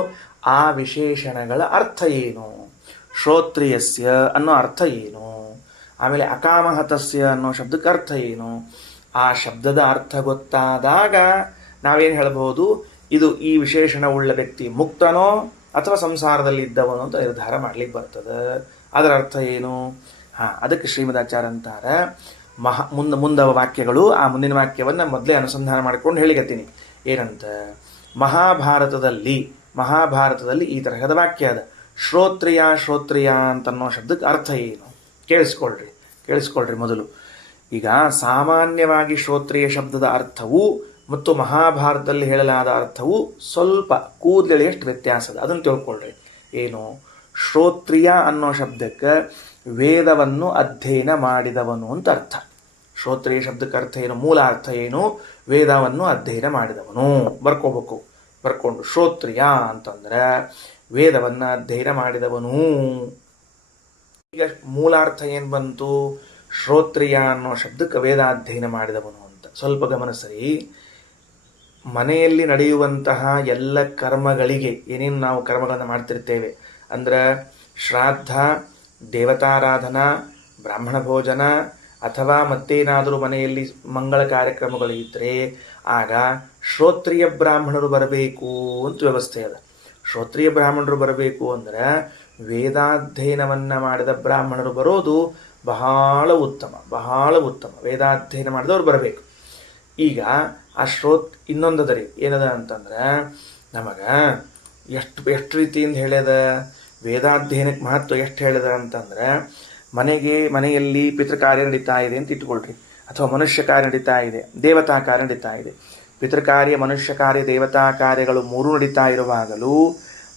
ಆ ವಿಶೇಷಣಗಳ ಅರ್ಥ ಏನು? ಶ್ರೋತ್ರಿಯಸ್ಯ ಅನ್ನೋ ಅರ್ಥ ಏನು? ಆಮೇಲೆ ಅಕಾಮಹತಸ್ಯ ಅನ್ನೋ ಶಬ್ದಕ್ಕೆ ಅರ್ಥ ಏನು? ಆ ಶಬ್ದದ ಅರ್ಥ ಗೊತ್ತಾದಾಗ ನಾವೇನು ಹೇಳಬಹುದು? ಇದು ಈ ವಿಶೇಷಣ ಉಳ್ಳ ವ್ಯಕ್ತಿ ಮುಕ್ತನೋ ಅಥವಾ ಸಂಸಾರದಲ್ಲಿ ಇದ್ದವನು ಅಂತ ನಿರ್ಧಾರ ಮಾಡ್ಲಿಕ್ಕೆ ಬರ್ತದೆ. ಅದರ ಅರ್ಥ ಏನು? ಅದಕ್ಕೆ ಶ್ರೀಮದಾಚಾರ್ಯ ಅಂತಾರೆ, ಮುಂದ ವಾಕ್ಯಗಳು, ಆ ಮುಂದಿನ ವಾಕ್ಯವನ್ನು ಮೊದಲೇ ಅನುಸಂಧಾನ ಮಾಡಿಕೊಂಡು ಹೇಳಿಕತ್ತೀನಿ. ಏನಂತ? ಮಹಾಭಾರತದಲ್ಲಿ ಈ ತರಹದ ವಾಕ್ಯ ಅದ. ಶ್ರೋತ್ರಿಯ ಅಂತನ್ನೋ ಶಬ್ದಕ್ಕೆ ಅರ್ಥ ಏನು? ಕೇಳಿಸ್ಕೊಳ್ರಿ ಮೊದಲು. ಈಗ ಸಾಮಾನ್ಯವಾಗಿ ಶ್ರೋತ್ರಿಯ ಶಬ್ದದ ಅರ್ಥವು ಮತ್ತು ಮಹಾಭಾರತದಲ್ಲಿ ಹೇಳಲಾದ ಅರ್ಥವು ಸ್ವಲ್ಪ ಕೂದಲೆಳೆಯಷ್ಟು ವ್ಯತ್ಯಾಸದ. ಅದನ್ನು ತಿಳ್ಕೊಳ್ರಿ. ಏನು? ಶ್ರೋತ್ರಿಯ ಅನ್ನೋ ಶಬ್ದಕ್ಕೆ ವೇದವನ್ನು ಅಧ್ಯಯನ ಮಾಡಿದವನು ಅಂತ ಅರ್ಥ. ಶ್ರೋತ್ರಿಯ ಶಬ್ದಕ್ಕೆ ಅರ್ಥ ಏನು? ಮೂಲ ಅರ್ಥ ಏನು? ವೇದವನ್ನು ಅಧ್ಯಯನ ಮಾಡಿದವನು. ಬರ್ಕೊಂಡು ಶ್ರೋತ್ರಿಯ ಅಂತಂದ್ರೆ ವೇದವನ್ನು ಅಧ್ಯಯನ ಮಾಡಿದವನು. ಈಗ ಮೂಲಾರ್ಥ ಏನು ಬಂತು? ಶ್ರೋತ್ರಿಯ ಅನ್ನೋ ಶಬ್ದಕ್ಕೆ ವೇದಾಧ್ಯಯನ ಮಾಡಿದವನು ಅಂತ. ಸ್ವಲ್ಪ ಗಮನಿಸ್ರಿ. ಮನೆಯಲ್ಲಿ ನಡೆಯುವಂತಹ ಎಲ್ಲ ಕರ್ಮಗಳಿಗೆ ಏನೇನು ನಾವು ಕರ್ಮಗಳನ್ನು ಮಾಡ್ತಿರ್ತೇವೆ ಅಂದ್ರೆ ಶ್ರಾದ್ದ, ದೇವತಾರಾಧನಾ, ಬ್ರಾಹ್ಮಣ ಭೋಜನ ಅಥವಾ ಮತ್ತೇನಾದರೂ ಮನೆಯಲ್ಲಿ ಮಂಗಳ ಕಾರ್ಯಕ್ರಮಗಳು ಇದ್ದರೆ ಆಗ ಶ್ರೋತ್ರಿಯ ಬ್ರಾಹ್ಮಣರು ಬರಬೇಕು ಅಂತ ವ್ಯವಸ್ಥೆ ಅದ. ಶ್ರೋತ್ರಿಯ ಬ್ರಾಹ್ಮಣರು ಬರಬೇಕು ಅಂದ್ರೆ ವೇದಾಧ್ಯಯನವನ್ನು ಮಾಡಿದ ಬ್ರಾಹ್ಮಣರು ಬರೋದು ಬಹಳ ಉತ್ತಮ. ವೇದಾಧ್ಯಯನ ಮಾಡಿದವ್ರು ಬರಬೇಕು. ಈಗ ಆ ಇನ್ನೊಂದದರಿ ಏನದ ಅಂತಂದ್ರೆ ನಮಗೆ ಎಷ್ಟು ರೀತಿಯಿಂದ ಹೇಳ್ಯದ ವೇದಾಧ್ಯಯನಕ್ಕೆ ಮಹತ್ವ ಎಷ್ಟು ಹೇಳಿದ ಅಂತಂದ್ರೆ, ಮನೆಯಲ್ಲಿ ಪಿತೃಕಾರ್ಯ ನಡೀತಾ ಇದೆ ಅಂತ ಇಟ್ಕೊಳ್ರಿ, ಅಥವಾ ಮನುಷ್ಯ ಕಾರ್ಯ ನಡೀತಾ ಇದೆ, ದೇವತಾ ಕಾರ್ಯ ನಡೀತಾ ಇದೆ. ಪಿತೃಕಾರ್ಯ, ಮನುಷ್ಯ ಕಾರ್ಯ, ದೇವತಾ ಕಾರ್ಯಗಳು ಮೂರು ನಡೀತಾ ಇರುವಾಗಲೂ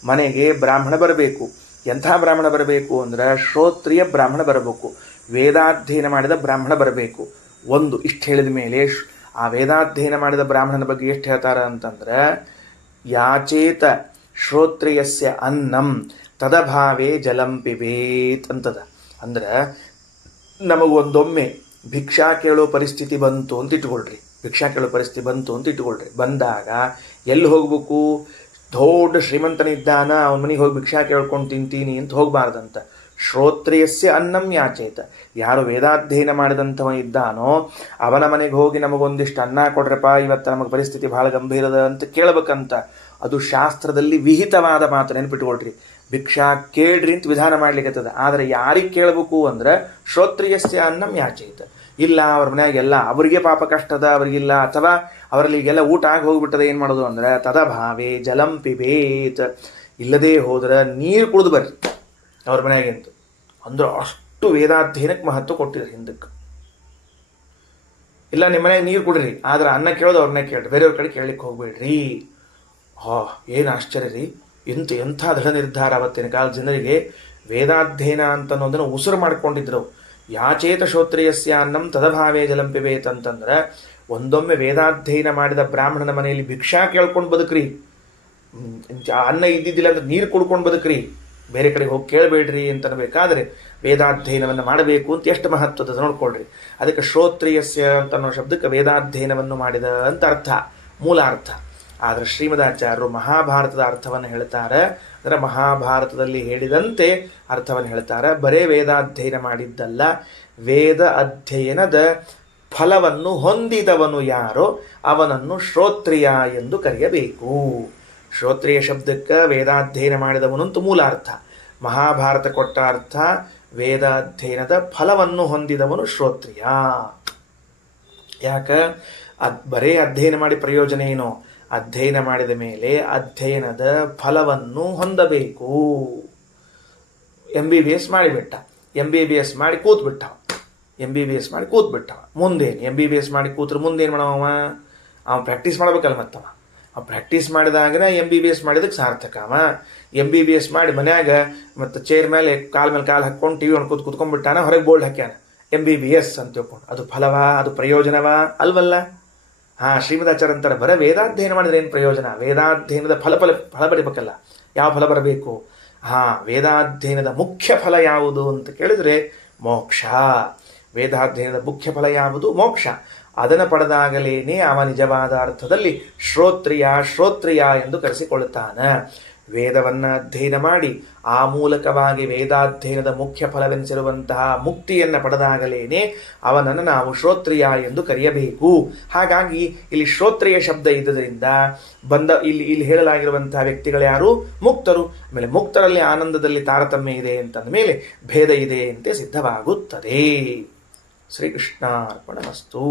ಮನೆಗೆ ಬ್ರಾಹ್ಮಣ ಬರಬೇಕು. ಎಂಥ ಬ್ರಾಹ್ಮಣ ಬರಬೇಕು ಅಂದ್ರೆ ಶ್ರೋತ್ರಿಯ ಬ್ರಾಹ್ಮಣ ಬರಬೇಕು, ವೇದಾಧ್ಯಯನ ಮಾಡಿದ ಬ್ರಾಹ್ಮಣ ಬರಬೇಕು. ಇಷ್ಟು ಹೇಳಿದ ಮೇಲೆ ಆ ವೇದಾಧ್ಯಯನ ಮಾಡಿದ ಬ್ರಾಹ್ಮಣನ ಬಗ್ಗೆ ಎಷ್ಟು ಹೇಳ್ತಾರ ಅಂತಂದ್ರೆ, ಯಾಚೇತ ಶ್ರೋತ್ರಿಯಸ್ಯ ಅನ್ನಂ ತದಭಾವೇ ಜಲಂ ಪಿಬೇತ್ ಅಂತದ. ಅಂದ್ರೆ ನಮಗೊಂದೊಮ್ಮೆ ಭಿಕ್ಷಾ ಕೇಳೋ ಪರಿಸ್ಥಿತಿ ಬಂತು ಅಂತ ಇಟ್ಕೊಳ್ರಿ. ಬಂದಾಗ ಎಲ್ಲಿ ಹೋಗ್ಬೇಕು? ದೊಡ್ಡ ಶ್ರೀಮಂತನಿದ್ದಾನ, ಅವನ ಮನೆಗೆ ಹೋಗಿ ಭಿಕ್ಷಾ ಕೇಳ್ಕೊಂಡು ತಿಂತೀನಿ ಅಂತ ಹೋಗಬಾರ್ದಂತ. ಶ್ರೋತ್ರಿಯಸ್ಯ ಅನ್ನಂ ಯಾಚೇತ. ಯಾರು ವೇದಾಧ್ಯಯನ ಮಾಡಿದಂಥವ ಇದ್ದಾನೋ ಅವನ ಮನೆಗೆ ಹೋಗಿ ನಮಗೊಂದಿಷ್ಟು ಅನ್ನ ಕೊಡ್ರಪ್ಪ, ಇವತ್ತು ನಮಗೆ ಪರಿಸ್ಥಿತಿ ಬಹಳ ಗಂಭೀರದ ಅಂತ ಕೇಳಬೇಕಂತ. ಅದು ಶಾಸ್ತ್ರದಲ್ಲಿ ವಿಹಿತವಾದ ಮಾತು, ನೆನ್ಪಿಟ್ಕೊಳ್ರಿ. ಭಿಕ್ಷಾ ಕೇಳ್ರಿ ಅಂತ ವಿಧಾನ ಮಾಡ್ಲಿಕ್ಕತ್ತದ. ಆದರೆ ಯಾರಿಗೆ ಕೇಳಬೇಕು ಅಂದ್ರೆ ಶ್ರೋತ್ರಿಯಸ್ಯ ಅನ್ನಂ ಯಾಚೇತ. ಇಲ್ಲ ಅವ್ರ ಮನೆಯಾಗೆಲ್ಲ ಅವರಿಗೆ ಪಾಪ ಕಷ್ಟದ, ಅವರಿಗಿಲ್ಲ, ಅಥವಾ ಅವರಲ್ಲಿ ಈಗೆಲ್ಲ ಊಟ ಆಗಿ ಹೋಗ್ಬಿಟ್ಟದ, ಏನು ಮಾಡೋದು ಅಂದ್ರೆ ತದಭಾವೇ ಜಲಂ ಪಿಬೇತ್. ಇಲ್ಲದೇ ಹೋದ್ರೆ ನೀರು ಕುಡಿದು ಬರ್ರಿ ಅವ್ರ ಮನೆಯಾಗಿಂತ. ಅಂದ್ರೆ ಅಷ್ಟು ವೇದಾಧ್ಯಯನಕ್ಕೆ ಮಹತ್ವ ಕೊಟ್ಟಿದ್ರು ಹಿಂದಕ್ಕೆ. ಇಲ್ಲ ನಿಮ್ಮ ಮನೆಯಾಗ ನೀರು ಕುಡ್ರಿ, ಆದ್ರೆ ಅನ್ನ ಕೇಳೋದು ಅವ್ರನ್ನ ಕೇಳ್ರಿ, ಬೇರೆಯವ್ರ ಕಡೆ ಕೇಳಲಿಕ್ಕೆ ಹೋಗ್ಬೇಡ್ರಿ. ಏನು ಆಶ್ಚರ್ಯ ರೀ, ಎಂಥ ದೃಢ ನಿರ್ಧಾರ ಅವತ್ತಿನ ಕಾಲದ ಜನರಿಗೆ. ವೇದಾಧ್ಯಯನ ಅಂತ ಅನ್ನೋದನ್ನು ಉಸಿರು ಮಾಡ್ಕೊಂಡಿದ್ರು. ಯಾಚೇತ ಶ್ರೋತ್ರಿಯಸ್ಯ ಅನ್ನಂ ತದಭಾವೇ ಜಲಂ ಪಿಬೇತ್ ಅಂತಂದ್ರೆ, ಒಂದೊಮ್ಮೆ ವೇದಾಧ್ಯಯನ ಮಾಡಿದ ಬ್ರಾಹ್ಮಣನ ಮನೆಯಲ್ಲಿ ಭಿಕ್ಷಾ ಕೇಳ್ಕೊಂಡು ಬದುಕ್ರಿ, ಅನ್ನ ಇದ್ದಿದ್ದಿಲ್ಲ ಅಂದ್ರೆ ನೀರು ಕುಡ್ಕೊಂಡು ಬದುಕ್ರಿ, ಬೇರೆ ಕಡೆಗೆ ಹೋಗಿ ಕೇಳಬೇಡ್ರಿ ಅಂತನ್ಬೇಕಾದ್ರೆ ವೇದಾಧ್ಯಯನವನ್ನು ಮಾಡಬೇಕು ಅಂತ ಎಷ್ಟು ಮಹತ್ವದ ನೋಡ್ಕೊಳ್ರಿ. ಅದಕ್ಕೆ ಶ್ರೋತ್ರಿಯಸ್ಯ ಅಂತ ಅನ್ನೋ ಶಬ್ದಕ್ಕೆ ವೇದಾಧ್ಯಯನವನ್ನು ಮಾಡಿದ ಅಂತ ಅರ್ಥ, ಮೂಲ ಅರ್ಥ. ಆದರೆ ಶ್ರೀಮದಾಚಾರ್ಯರು ಮಹಾಭಾರತದ ಅರ್ಥವನ್ನು ಹೇಳ್ತಾರೆ. ಅಂದರೆ ಮಹಾಭಾರತದಲ್ಲಿ ಹೇಳಿದಂತೆ ಅರ್ಥವನ್ನು ಹೇಳ್ತಾರೆ. ಬರೇ ವೇದಾಧ್ಯಯನ ಮಾಡಿದ್ದಲ್ಲ, ವೇದ ಅಧ್ಯಯನದ ಫಲವನ್ನು ಹೊಂದಿದವನು ಯಾರೋ ಅವನನ್ನು ಶ್ರೋತ್ರಿಯ ಎಂದು ಕರೆಯಬೇಕು. ಶ್ರೋತ್ರಿಯ ಶಬ್ದಕ್ಕೆ ವೇದಾಧ್ಯಯನ ಮಾಡಿದವನು ಅಂತ ಮೂಲ ಅರ್ಥ. ಮಹಾಭಾರತ ಕೊಟ್ಟ ಅರ್ಥ ವೇದಾಧ್ಯಯನದ ಫಲವನ್ನು ಹೊಂದಿದವನು ಶ್ರೋತ್ರಿಯ. ಯಾಕೆ? ಬರೇ ಅಧ್ಯಯನ ಮಾಡಿ ಪ್ರಯೋಜನ ಏನು? ಅಧ್ಯಯನ ಮಾಡಿದ ಮೇಲೆ ಅಧ್ಯಯನದ ಫಲವನ್ನು ಹೊಂದಬೇಕು. MBBS ಮಾಡಿಬಿಟ್ಟ, MBBS ಮಾಡಿ ಕೂತ್ಬಿಟ್ಟ, MBBS ಮಾಡಿ ಕೂತ್ಬಿಟ್ಟವ. ಮುಂದೇನು MBBS ಮಾಡಿ ಕೂತ್ರೆ ಮುಂದೇನು ಮಾಡವ? ಅವನು ಪ್ರಾಕ್ಟೀಸ್ ಮಾಡ್ಬೇಕಲ್ಲ. ಮತ್ತವ ಪ್ರಾಕ್ಟೀಸ್ ಮಾಡಿದಾಗನೇ MBBS ಮಾಡಿದಕ್ಕೆ ಸಾರ್ಥಕ. MBBS ಮಾಡಿ ಮನ್ಯಾಗ ಮತ್ತು ಚೇರ್ ಮೇಲೆ ಕಾಲ್ ಹಾಕ್ಕೊಂಡು TV ಅನ್ಕೋತ ಕೂತ್ಕೊಂಡ್ಬಿಟ್ಟಾನ, ಹೊರಗೆ ಬೋರ್ಡ್ ಹಾಕ್ಯಾನ MBBS ಅಂತ ತಿಳ್ಕೊಂಡು. ಅದು ಫಲವಾ? ಅದು ಪ್ರಯೋಜನವಾ? ಅಲ್ವಲ್ಲ. ಶ್ರೀಮದಾಚಾರ್ಯ ಅಂತಾರೆ, ಬರ ವೇದಾಧ್ಯಯನ ಮಾಡಿದ್ರೆ ಏನು ಪ್ರಯೋಜನ? ವೇದಾಧ್ಯಯನದ ಫಲ ಬರಬೇಕಲ್ಲ. ಯಾವ ಫಲ ಬರಬೇಕು? ವೇದಾಧ್ಯಯನದ ಮುಖ್ಯ ಫಲ ಯಾವುದು ಅಂತ ಕೇಳಿದ್ರೆ ಮೋಕ್ಷ. ವೇದಾಧ್ಯಯನದ ಮುಖ್ಯ ಫಲ ಯಾವುದು? ಮೋಕ್ಷ. ಅದನ್ನು ಪಡೆದಾಗಲೇನೆ ಅವ ನಿಜವಾದ ಅರ್ಥದಲ್ಲಿ ಶ್ರೋತ್ರಿಯ ಎಂದು ಕರೆಸಿಕೊಳ್ಳುತ್ತಾನೆ. ವೇದವನ್ನು ಅಧ್ಯಯನ ಮಾಡಿ ಆ ಮೂಲಕವಾಗಿ ವೇದಾಧ್ಯಯನದ ಮುಖ್ಯ ಫಲವೆನಿಸಿರುವಂತಹ ಮುಕ್ತಿಯನ್ನು ಪಡೆದಾಗಲೇನೆ ಅವನನ್ನು ನಾವು ಶ್ರೋತ್ರಿಯ ಎಂದು ಕರೆಯಬೇಕು. ಹಾಗಾಗಿ ಇಲ್ಲಿ ಶ್ರೋತ್ರಿಯ ಶಬ್ದ ಇದ್ದರಿಂದ ಇಲ್ಲಿ ಹೇಳಲಾಗಿರುವಂತಹ ವ್ಯಕ್ತಿಗಳು ಯಾರು? ಮುಕ್ತರು. ಆಮೇಲೆ ಮುಕ್ತರಲ್ಲಿ ಆನಂದದಲ್ಲಿ ತಾರತಮ್ಯ ಇದೆ ಅಂತಂದ ಮೇಲೆ ಭೇದ ಇದೆ ಅಂತ ಸಿದ್ಧವಾಗುತ್ತದೆ. ಶ್ರೀಕೃಷ್ಣಾರ್ಪಣಮಸ್ತು.